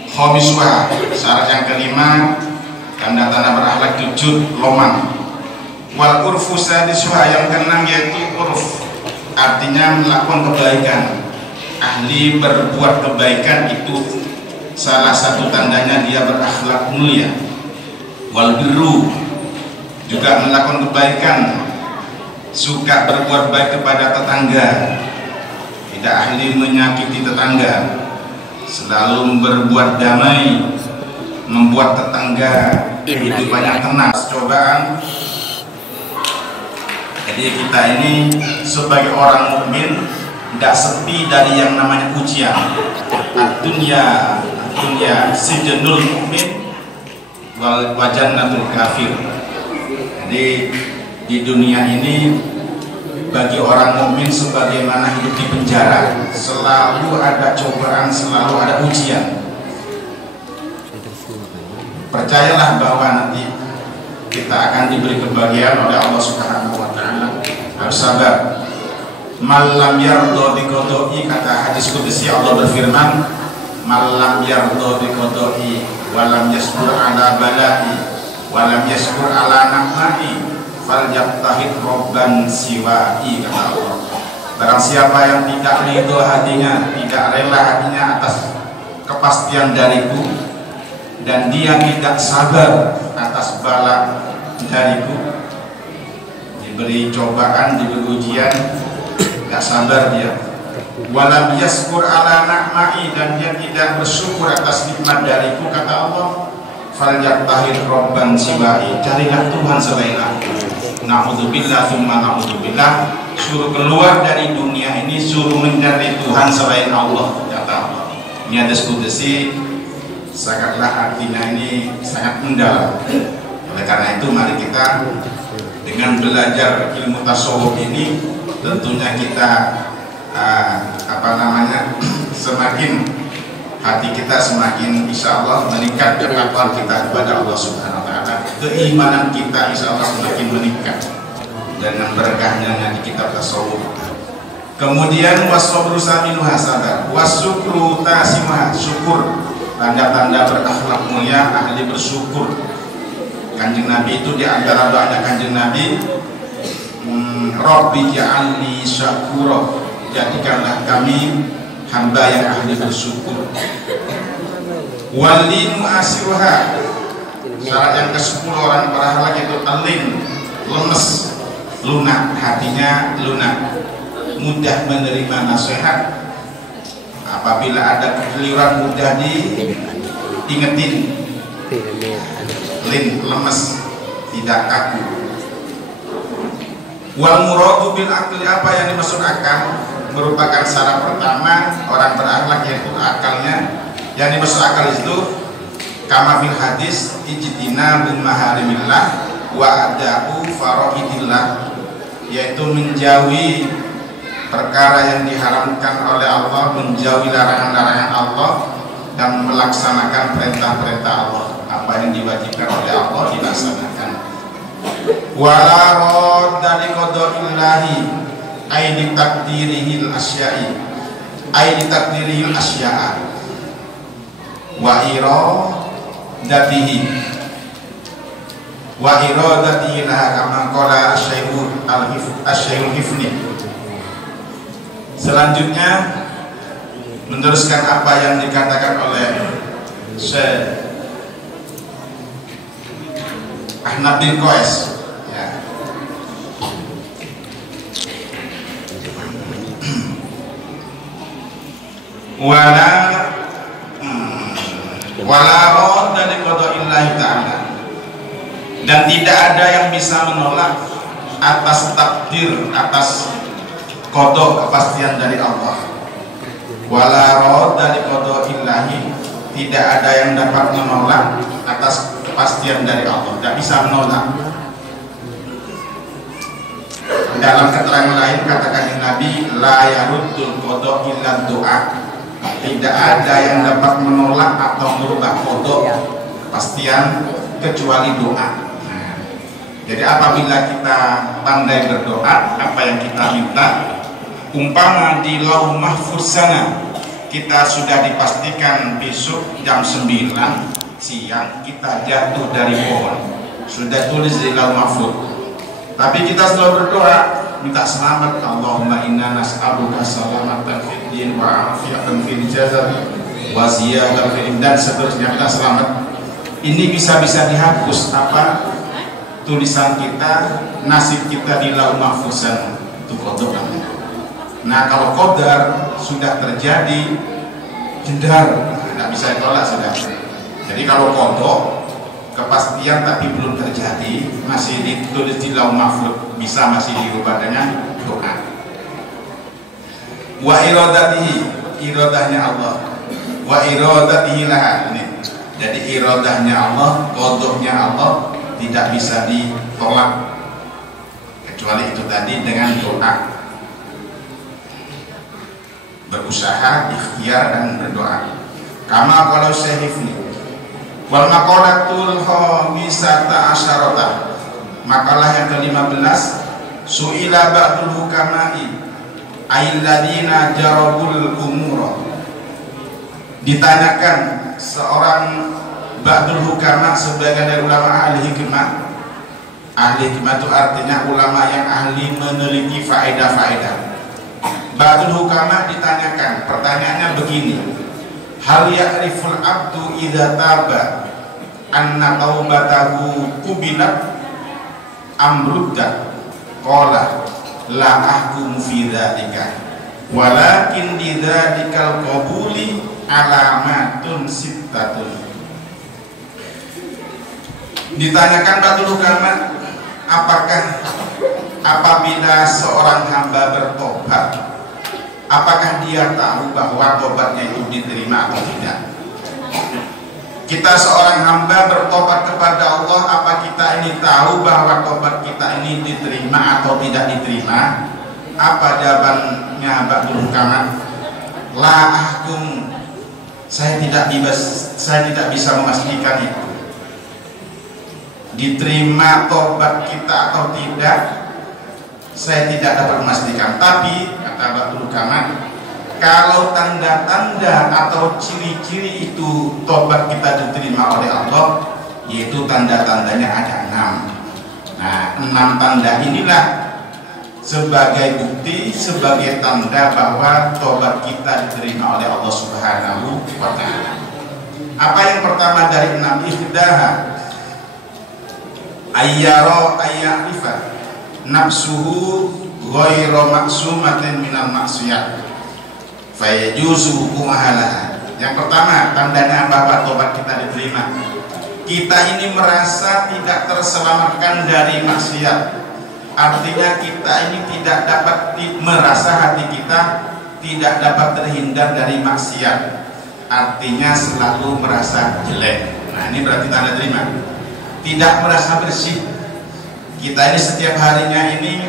Khomisuha, syarat yang kelima, tanda-tanda berakhlak jujur, loman. Wal urfu sadisuha, yang keenam yaitu urf, artinya melakukan kebaikan. Ahli berbuat kebaikan itu salah satu tandanya dia berakhlak mulia. Wal birru, juga melakukan kebaikan, suka berbuat baik kepada tetangga, tidak ahli menyakiti tetangga, selalu berbuat damai, membuat tetangga hidupannya tenang. Cobaan. Jadi kita ini sebagai orang mukmin tidak sepi dari yang namanya ujian. Dunia sijnul mukmin wal jannatul kafir. Jadi di dunia ini bagi orang mukmin sebagaimana hidup di penjara, selalu ada cobaan, selalu ada ujian. Percayalah bahwa nanti kita akan diberi kebahagiaan oleh Allah Subhanahu wa taala. Harus sabar. Malam yardo dikodoi, kata hadis qudsi Allah berfirman, malam yardo dikodoi walam yaskur ala balai walam yaskur ala nahmai falyabtahid robban siwai, kata Allah. Barang siapa yang tidak ridho hatinya, tidak rela hatinya atas kepastian dariku, dan dia tidak sabar atas bala dariku, diberi cobaan, diberi ujian, gak sabar dia. Walam yaskur ala na'mai, dan dia tidak bersyukur atas nikmat dariku, kata Allah, falyabtahid robban siwai, carilah Tuhan selain aku. Na'udzubillah thumma na'udzubillah, suruh keluar dari dunia ini, suruh mencari Tuhan selain Allah, kata Allah. Ini hadis qudsi, sangatlah artinya ini sangat mendalam. Oleh karena itu mari kita dengan belajar ilmu tasawuf ini, tentunya kita semakin hati kita semakin insya Allah meningkat ketakwaan kita kepada Allah Subhanahu wa taala. Keimanan kita insya Allah semakin meningkat dengan berkahnya di kitab tasawuf. Kemudian wasabru saminuha, sabar, wasyukru tasimuha, syukur, tanda-tanda berakhlak mulia, ahli bersyukur. Kanjeng Nabi itu di antara doa Kanjeng Nabi, Rabbi ja'alni syakura, jadikanlah kami hamba yang ahli bersyukur. Walinu asiruha, syarat yang ke-10 orang berahlak itu alin, lemes, lunak, hatinya lunak, mudah menerima nasihat, apabila ada kekeliruan mudah diingetin, lin, lemes, tidak kaku. Wal muradu bil akli, apa yang dimaksud akal, merupakan syarat pertama orang berakhlak, yaitu akalnya. Yang dimaksud akal itu kama fil hadis, ijtina bil maharimillah wa ada'u faraidillah, yaitu menjauhi perkara yang diharamkan oleh Allah, menjauhi larangan-larangan Allah, dan melaksanakan perintah-perintah Allah. Apa yang diwajibkan oleh Allah dilaksanakan. Wala radda liqada'illahi ay ditakdirihil asya'i, ay ditakdirihil asya'a wa iradatihi laha, kama qala asy-syaikhul hifni. Selanjutnya meneruskan apa yang dikatakan oleh Syekh Ahmad bin Qais, ya. Wala radda liqada'illahi ta'ala, dan tidak ada yang bisa menolak atas takdir, atas qada, kepastian dari Allah. Wala radda liqada'illahi, tidak ada yang dapat menolak atas kepastian dari Allah, tidak bisa menolak. Dalam keterangan lain katakan Nabi, la yaruddul qada illa doa, tidak ada yang dapat menolak atau merubah qada, kepastian, kecuali doa. Nah, jadi apabila kita pandai berdoa, apa yang kita minta, umpama di lauh mahfuz sana kita sudah dipastikan besok jam 9 siang kita jatuh dari pohon, sudah tulis di lauh mahfuz, tapi kita selalu berdoa minta selamat, Allahumma inna nas'aluka salamatan fid din wa afiatan fil jasad wa ziyadatan fil, dan seterusnya, kita selamat. Ini bisa-bisa dihapus apa tulisan kita, nasib kita di lauh mahfuzan, itu qadar. Nah, kalau qadar sudah terjadi, jedar, tidak bisa ditolak sudah. Jadi kalau qadar kepastian tapi belum terjadi, masih ditulis di lauh mahfuz, bisa masih dirubah dengan doa. Wa iradatihi, iradahnya Allah, wa iradatihi laha, ini. Jadi iradahnya Allah, qadahnya Allah tidak bisa ditolak kecuali itu tadi dengan doa, berusaha, ikhtiar, dan berdoa. Kama kalau Syekh Hifni, Wal maqalatul khamisata asyarata, makalah yang ke-15, su'ila ba'dul hukama'i ailladina jarabul umura, ditanyakan seorang ba'dul hukama, sebagian dari ulama ahli hikmah. Ahli hikmah itu artinya ulama yang ahli meneliti faedah-faedah. Ba'dul hukama ditanyakan, pertanyaannya begini: hal ya'riful abdu idza taba anna taubatahu kubilat amrudda? Qala la ahkumu fi dzalika walakin di dzalikal qabuli alamatun sittatun. Ditanyakan ba'dul hukama, apakah apabila seorang hamba bertobat, apakah dia tahu bahwa tobatnya itu diterima atau tidak? Kita seorang hamba bertobat kepada Allah, apa kita ini tahu bahwa tobat kita ini diterima atau tidak diterima? Apa jawabannya ba'dul hukama? La ahkum, saya tidak bisa memastikan itu diterima tobat kita atau tidak. Saya tidak dapat memastikan. Tapi kata ba'dul hukama, kalau tanda-tanda atau ciri-ciri itu tobat kita diterima oleh Allah, yaitu tanda-tandanya ada 6. Nah, 6 tanda inilah sebagai bukti, sebagai tanda bahwa tobat kita diterima oleh Allah Subhanahu wa ta'ala. Apa yang pertama dari 6? Ihdaha ayyara ayyarifa nafsuhu ghairu maksumatin minal maksiyat fayajuzu hukumahala. Yang pertama tandanya bahwa tobat kita diterima, kita ini merasa tidak terselamatkan dari maksiat. Artinya kita ini tidak dapat merasa hati kita tidak dapat terhindar dari maksiat, artinya selalu merasa jelek. Nah, ini berarti tanda terima. Tidak merasa bersih. Kita ini setiap harinya ini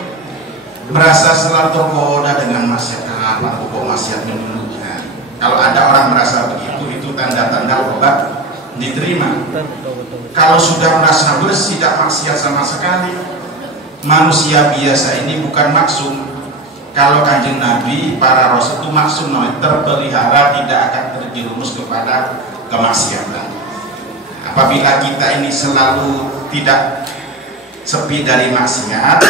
merasa selalu tergoda dengan maksiat. Kenapa kok maksiat melulu? Nah, kalau ada orang merasa begitu, itu tanda-tanda tobat diterima. Kalau sudah merasa bersih, tidak maksiat sama sekali, manusia biasa ini bukan maksum. Kalau Kanjeng Nabi, para Rasul itu maksum, terpelihara, tidak akan terjerumus kepada kemaksiatan. Apabila kita ini selalu tidak sepi dari maksiat,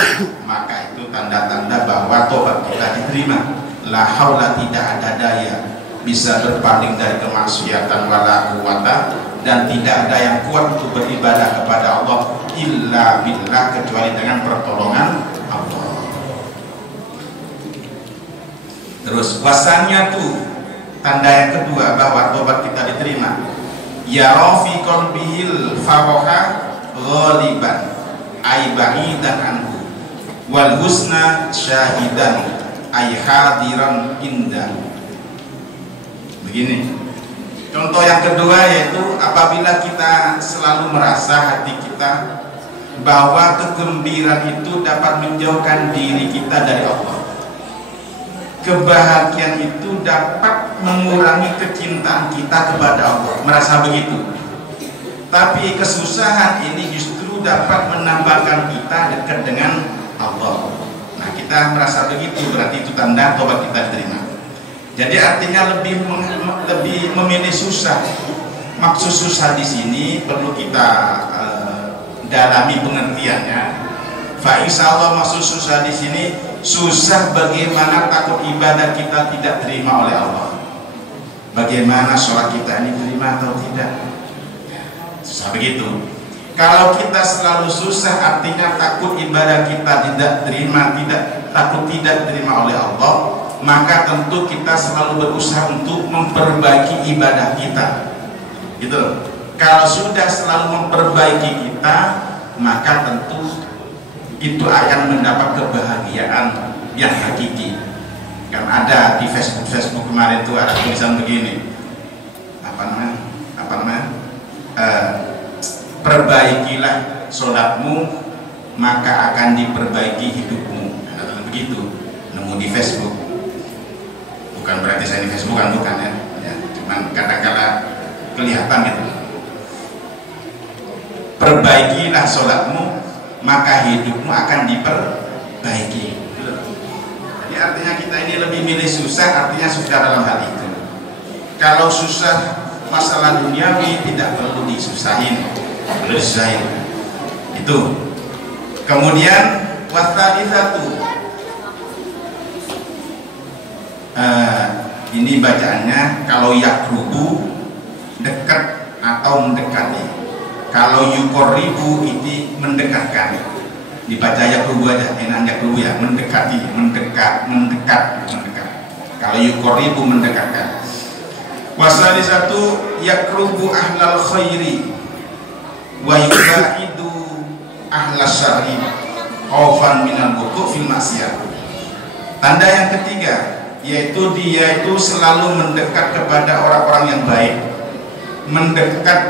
maka itu tanda-tanda bahwa tobat kita diterima. La haula, tidak ada daya bisa berpaling dari kemaksiatan, wala quwata, dan tidak ada yang kuat untuk beribadah kepada Allah illa billah, kecuali dengan pertolongan Allah. Terus wasannya tuh tanda yang kedua bahwa tobat kita diterima, ya rafi qalbihil faroha ghaliban ay ba'idan anhu wal husna syahidan ay hadiran indah. Begini contoh yang kedua, yaitu apabila kita selalu merasa hati kita bahwa kegembiraan itu dapat menjauhkan diri kita dari Allah, kebahagiaan itu dapat mengurangi kecintaan kita kepada Allah, merasa begitu. Tapi kesusahan ini justru dapat menambahkan kita dekat dengan Allah. Nah, kita merasa begitu, berarti itu tanda tobat kita diterima. Jadi artinya lebih memilih susah. Maksud susah di sini perlu kita dalami pengertiannya. Fa insyaallah maksud susah di sini susah bagaimana takut ibadah kita tidak terima oleh Allah. Bagaimana sholat kita ini terima atau tidak? Susah begitu. Kalau kita selalu susah, artinya takut ibadah kita tidak terima, takut tidak terima oleh Allah, maka tentu kita selalu berusaha untuk memperbaiki ibadah kita. Gitu. Kalau sudah selalu memperbaiki kita, maka tentu itu akan mendapat kebahagiaan yang hakiki. Kan ada di Facebook kemarin itu ada tulisan begini, perbaikilah sholatmu maka akan diperbaiki hidupmu. Nah, begitu nemu di Facebook. Bukan berarti saya di Facebook, bukan ya, cuman kadang-kala kelihatan gitu. perbaikilah sholatmu, maka hidupmu akan diperbaiki. Jadi artinya kita ini lebih milih susah, artinya sudah dalam hal itu. Kalau susah masalah duniawi tidak perlu disusahin, perlu disusahin. Itu. Kemudian wastalitsatu, ini bacaannya kalau yakrubu dekat atau mendekati. Kalau yuqorribu ini mendekatkan. Dibaca yakrubu aja, enak yakrubu ya, mendekati, mendekat. Kalau yuqorribu mendekatkan. Wasalisatu yakrubu ahlal khairi wa yubaidu ahlas syarri khaufan minal wuqu' fil maksiyah. Tanda yang ketiga yaitu dia itu selalu mendekat kepada orang-orang yang baik, mendekat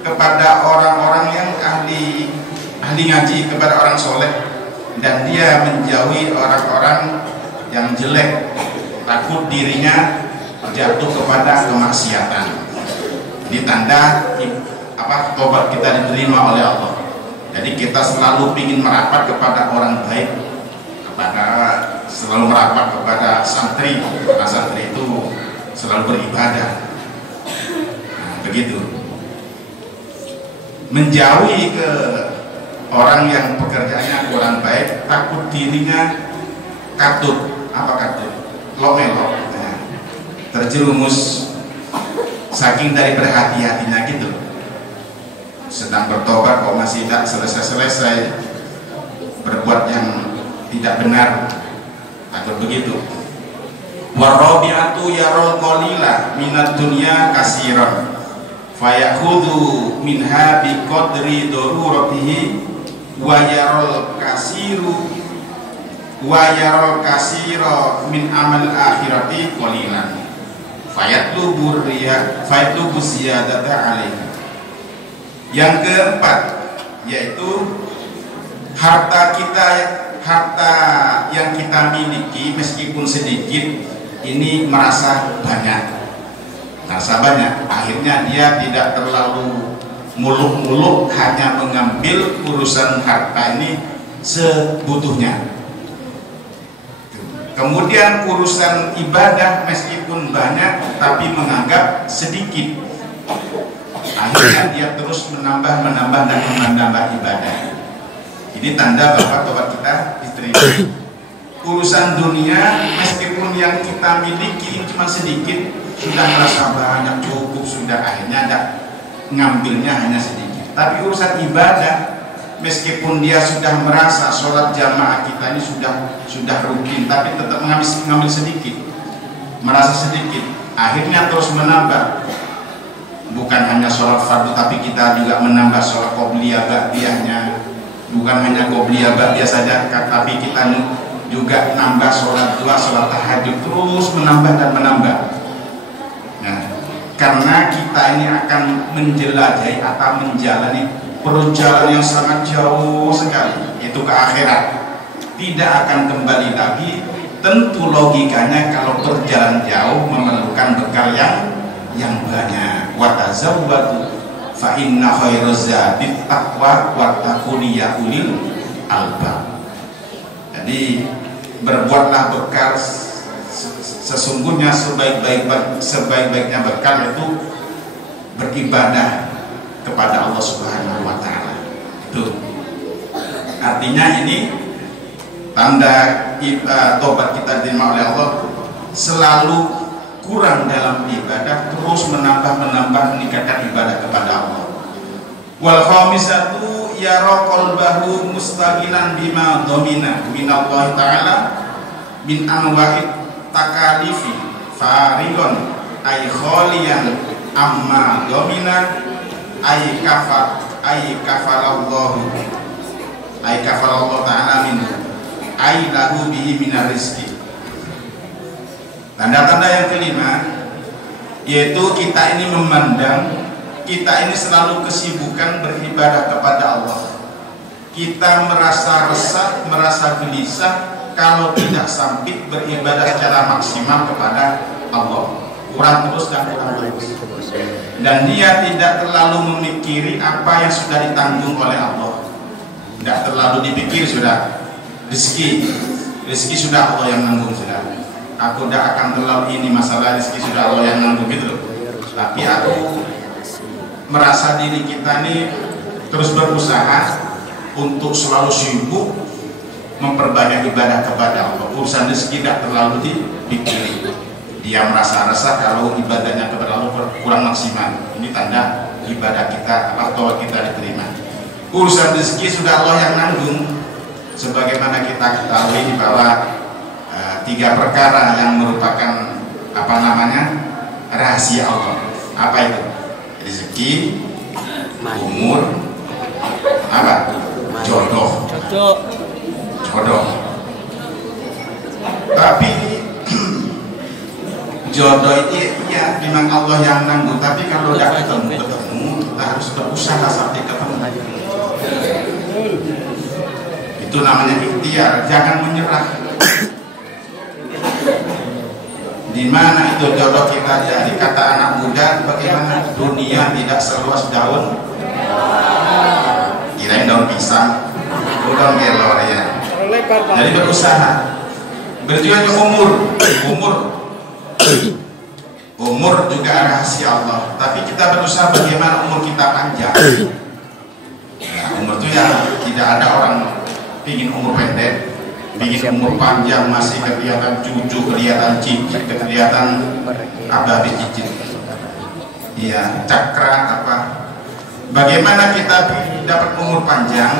kepada orang-orang yang ahli ngaji, kepada orang soleh, dan dia menjauhi orang-orang yang jelek, takut dirinya jatuh kepada kemaksiatan. Ini tanda tobat kita diterima oleh Allah. Jadi kita selalu ingin merapat kepada orang baik, selalu merapat kepada santri, karena santri itu selalu beribadah. Nah, begitu. Menjauhi ke orang yang pekerjaannya kurang baik, takut dirinya lomelo, terjerumus saking dari berhati-hatinya gitu. Sedang bertobat kok masih tidak selesai berbuat yang tidak benar, takut begitu. Warabi'atu yarul qalila minad dunya kasiran fayakhudhu minha biqadri daruratihi wa yarul kasira min amal akhirati qalilan fayatlubu ziyadata alaihi. Yang keempat yaitu harta yang kita miliki meskipun sedikit ini merasa banyak, akhirnya dia tidak terlalu muluk-muluk, hanya mengambil urusan harta ini sebutuhnya. Kemudian urusan ibadah meskipun banyak tapi menganggap sedikit, akhirnya dia terus menambah ibadah. Ini tanda bahwa tobat kita diterima. Urusan dunia meskipun yang kita miliki cuma sedikit, sudah merasa banyak, cukup, sudah akhirnya ngambilnya hanya sedikit. Tapi urusan ibadah meskipun dia sudah merasa sholat jamaah kita ini sudah rutin, tapi tetap mengambil sedikit, merasa sedikit, akhirnya terus menambah. Bukan hanya sholat fardu, tapi kita juga menambah sholat qobliyah ba'diyahnya. Bukan hanya qobliyah ba'diyah saja, tapi kita juga nambah sholat dua, sholat tahajud, terus menambah dan menambah. Nah, karena kita ini akan menjelajahi atau menjalani perjalanan yang sangat jauh sekali, itu ke akhirat, tidak akan kembali lagi. Tentu logikanya kalau perjalanan jauh memerlukan bekal yang banyak. Wa tazawwadu fa inna khairaz zadi taqwa wattaquni ya ulil albab. Jadi berbuatlah bekal, sesungguhnya sebaik-baiknya bekal itu beribadah kepada Allah Subhanahu wa taala. Itu artinya ini tanda tobat kita diterima oleh Allah, selalu kurang dalam ibadah, terus menambah meningkatkan ibadah kepada Allah. Wal khamisatu yara qalbahu mustaqilan bima domina minallahi ta'ala min anwa'it takalifi farigon ay kholian amma domina ay kafalallahu ta'ala min ay lahu bihi minar rizki. Tanda-tanda yang kelima yaitu kita ini memandang, kita ini selalu kesibukan beribadah kepada Allah. Kita merasa resah, merasa gelisah kalau tidak sampai beribadah secara maksimal kepada Allah. kurang terus dan kurang terus. Dan dia tidak terlalu memikiri apa yang sudah ditanggung oleh Allah. Tidak terlalu dipikir sudah. Rezeki sudah Allah yang nanggung sudah. Aku tidak akan terlalu ini masalah rezeki sudah Allah yang nanggung gitu. Tapi aku merasa diri kita ini terus berusaha untuk selalu sibuk memperbanyak ibadah kepada Allah. Urusan rezeki tidak terlalu dipikiri. Dia merasa resah kalau ibadahnya kepada Allah kurang maksimal. Ini tanda ibadah kita atau kita diterima. Urusan rezeki sudah Allah yang nanggung. Sebagaimana kita ketahui bahwa 3 perkara yang merupakan rahasia Allah. Apa itu? Rezeki, umur, jodoh. Tapi jodoh itu ya memang Allah yang nanggung. Tapi kalau tidak ketemu, kita harus berusaha sampai ketemu. Itu namanya ikhtiar, jangan menyerah. Di mana itu jodoh kita jadi? Kata anak muda, bagaimana dunia tidak seluas daun, kirain daun pisang, daun kelor ya. Jadi berusaha, berjuang umur juga rahasia Allah. Tapi kita berusaha bagaimana umur kita panjang. Nah, umur itu ya tidak ada orang ingin umur pendek, ingin umur panjang, masih kelihatan cucu, kelihatan cicit, kelihatan habis cicit. Iya, cakra apa? Bagaimana kita dapat umur panjang?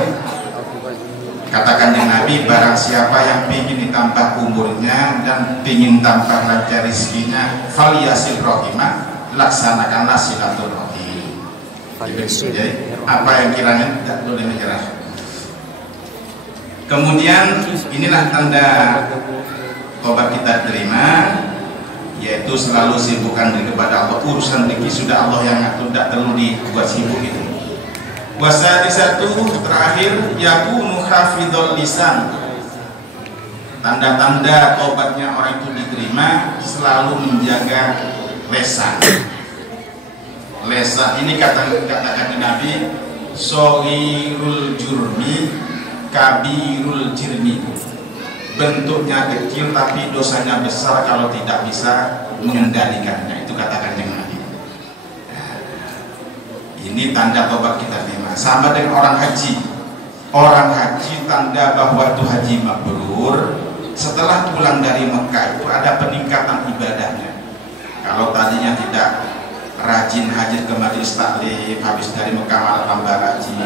Katakan yang Nabi, barang siapa yang ingin ditambah umurnya dan ingin tambah lancar rezekinya, falyasil rahimah, laksanakanlah silaturahim. Jadi apa yang kiranya tidak boleh menyerah. Kemudian inilah tanda tobat kita terima, yaitu selalu sibukkan diri kepada Allah. Urusan rezeki sudah Allah yang ngatur, tidak perlu dibuat sibuk itu. Wasadi satu terakhir, yakunu hafidhul lisan. Tanda-tanda tobatnya orang itu diterima, selalu menjaga lisan. Lisan ini katakan Nabi, sohirul jurmi kabirul jirmi. Bentuknya kecil tapi dosanya besar kalau tidak bisa mengendalikannya. Itu katakan yang Nabi. Ini tanda tobat kita terima. Sama dengan orang haji. Orang haji tanda bahwa itu haji mabrur. Setelah pulang dari Mekah itu ada peningkatan ibadahnya. Kalau tadinya tidak rajin haji ke majelis taklim, habis dari Mekah malah tambah rajin.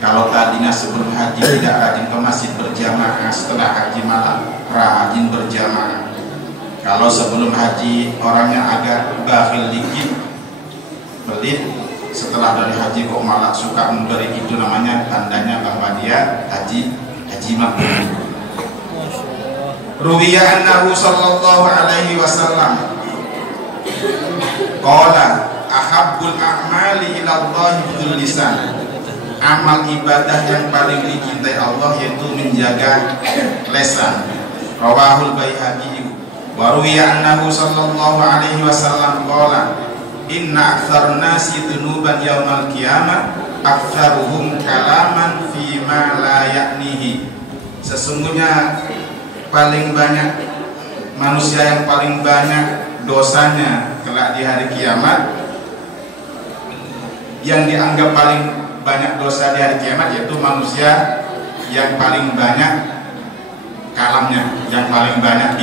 Kalau tadinya sebelum haji tidak rajin ke masjid berjamaah, setelah haji malah rajin berjamaah. Kalau sebelum haji orangnya agak bakhil dikit, pelit, setelah dari haji kok malah suka memberi, itu namanya tandanya bahwa dia haji mabrur. Ruwiya annahu sallallahu alaihi wasallam qala ahabbul a'mali ila Allah hifdzul lisan. Amal ibadah yang paling dicintai Allah yaitu menjaga lisan. Rawahul Baihaqi wa ruwiya annahu sallallahu alaihi wasallam qala inna aktsarun nasi dunuban yaumal qiyamah aktsaruhum kalaman fi ma la ya'nihi. Sesungguhnya paling banyak manusia yang paling banyak dosanya kelak di hari kiamat, yang dianggap paling banyak dosa di hari kiamat yaitu manusia yang paling banyak kalamnya, yang paling banyak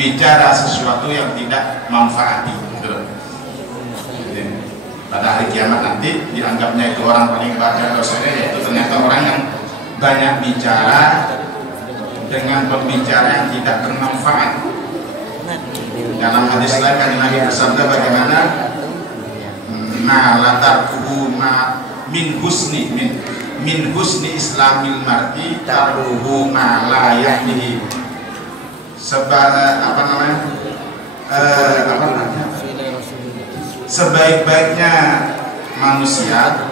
bicara sesuatu yang tidak manfaati. Pada hari kiamat nanti dianggapnya itu orang paling banyak dosanya, yaitu ternyata orang yang banyak bicara dengan pembicara yang tidak bermanfaat. Dalam hadis lain kan Nabi bersabda bagaimana latarkuhu min husni islamil mar'i taruhu ma la yahdihi. Sebaik-baiknya manusia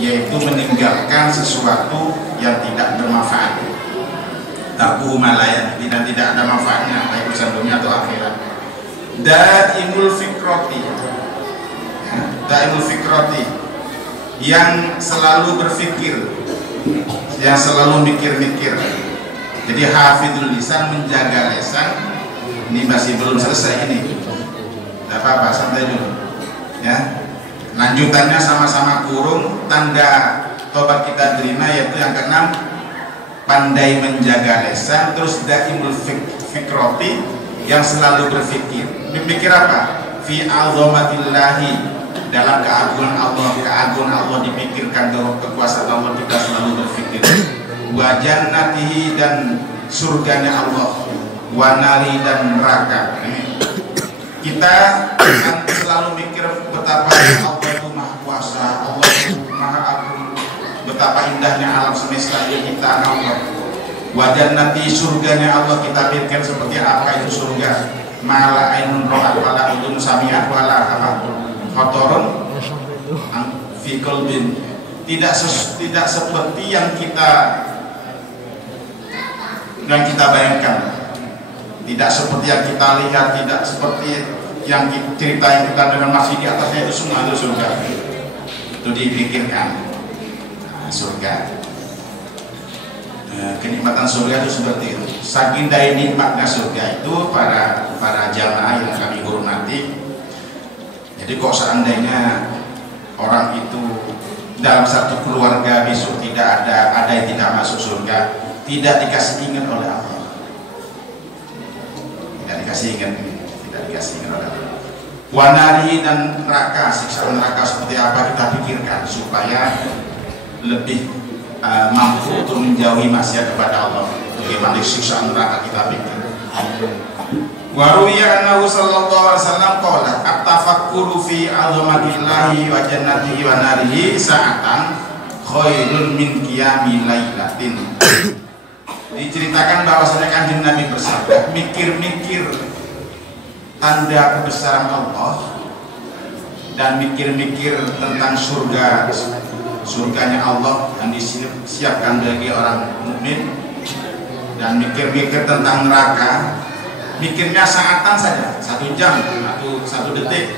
yaitu meninggalkan sesuatu yang tidak bermanfaat. Taruhu ma la yahdihi, dan tidak ada manfaatnya baik urusan dunia atau akhirat. daimul fikrati, daimul fikrati, yang selalu berpikir, yang selalu mikir-mikir. Jadi hafidul lisan, menjaga lisan. Ini masih belum selesai ini. Tidak apa-apa, santai dulu. Ya, lanjutannya sama-sama kurung. Tanda tobat kita terima yaitu yang keenam, pandai menjaga lisan. Terus daimul fikrati, yang selalu berpikir. Berpikir apa? Fi azamatillahi, dalam keagungan Allah dipikirkan, kekuasaan Allah kita selalu berpikir. Wa jannatihi, dan surganya Allah. Wa nari, dan neraka. Kita akan selalu mikir betapa Allah itu maha kuasa, Allah itu maha agung, betapa indahnya alam semesta yang kita Allah. Wa jannati, surganya Allah kita pikirkan seperti apa itu surga. Mala ainun ra'at wala udun sami'at wala khotorun fi qalbin, tidak seperti yang kita bayangkan, tidak seperti yang kita lihat, tidak seperti yang cerita yang kita dengar, masih di atasnya itu semua itu surga. Itu dipikirkan. Nah, surga, kenikmatan surga itu seperti itu. Saking daya nikmatnya surga itu para jamaah yang kami hormati. Jadi kok seandainya orang itu dalam satu keluarga besok tidak ada yang tidak masuk surga, tidak dikasih ingat oleh Allah, tidak dikasih ingat oleh Allah. Wanari, dan neraka, siksa neraka seperti apa kita pikirkan supaya lebih mampu untuk menjauhi maksiat kepada Allah. Bagaimana siksa neraka kita pikir. Waruya annahu sallallahu alaihi wasallam qala at-tafakkuru fi 'azamatillahi wa jannatihi wa narihi sa'atan khairun min qiyami lailatin. Diceritakan bahwasanya Kanjeng Nabi bersabda, mikir-mikir tanda kebesaran Allah dan mikir-mikir tentang surganya Allah yang disiapkan bagi orang mukmin, dan mikir-mikir tentang neraka, mikirnya saatan saja, 1 jam atau 1 detik,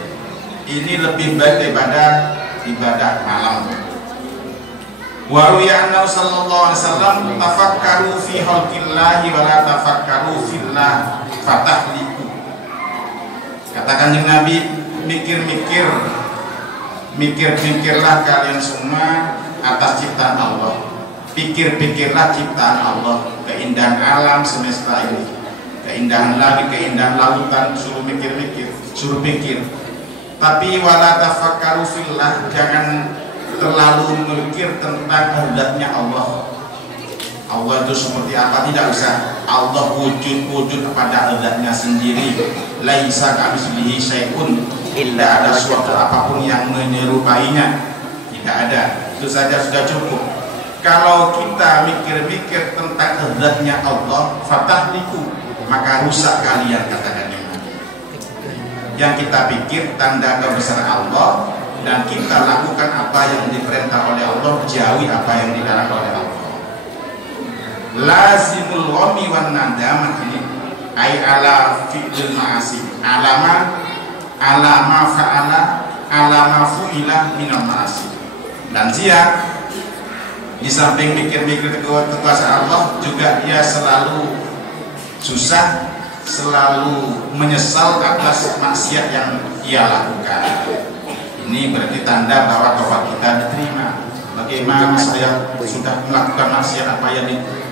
ini lebih baik daripada ibadah malam. Wa ruya annahu sallallahu alaihi wasallam tafakkaru fi khalqillahi wa la tafakkaru fillah fatahliku. Katakan dengan Nabi, mikirlah kalian semua atas ciptaan Allah. Pikirlah ciptaan Allah, keindahan alam semesta ini, keindahan langit, keindahan lautan, suruh pikir. Tapi wala tafakkaru fillah, jangan terlalu memikir tentang kehendaknya Allah. Allah itu seperti apa, tidak usah. Allah wujud kepada kehendaknya sendiri. Laisa kamitslihi syai'un, tidak ada suatu apapun yang menyerupainya, tidak ada. Itu saja sudah cukup. Kalau kita mikir-mikir tentang kehendaknya Allah, fatahliku, maka rusak kalian, katakan Nabi. Yang kita pikir tanda kebesaran Allah, dan kita lakukan apa yang diperintah oleh Allah, jauhi apa yang dilarang oleh Allah. Lazimul ghami wan nadamah, ini ai ala fi'lil ma'asi, alama fa'ala alama fu'ila minal ma'asi. Dan dia di samping mikir-mikir kekuasaan Allah, juga dia selalu susah, selalu menyesal atas maksiat yang ia lakukan. Ini berarti tanda bahwa tobat kita diterima. Bagaimana saya sudah melakukan maksiat,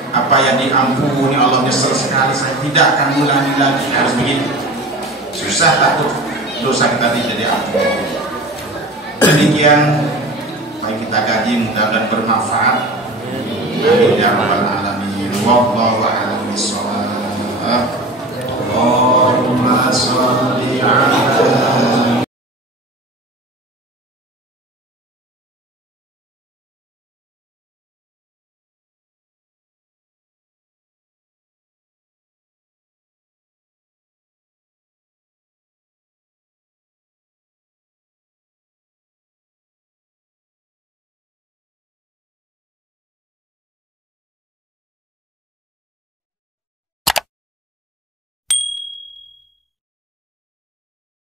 apa yang diampuni Allah, nyesel sekali, saya tidak akan ulangi lagi. Harus begitu. Susah, takut dosa kita tidak diampuni. Demikian apa yang kita kaji, mudah-mudahan bermanfaat. Amin ya rabbal alamin.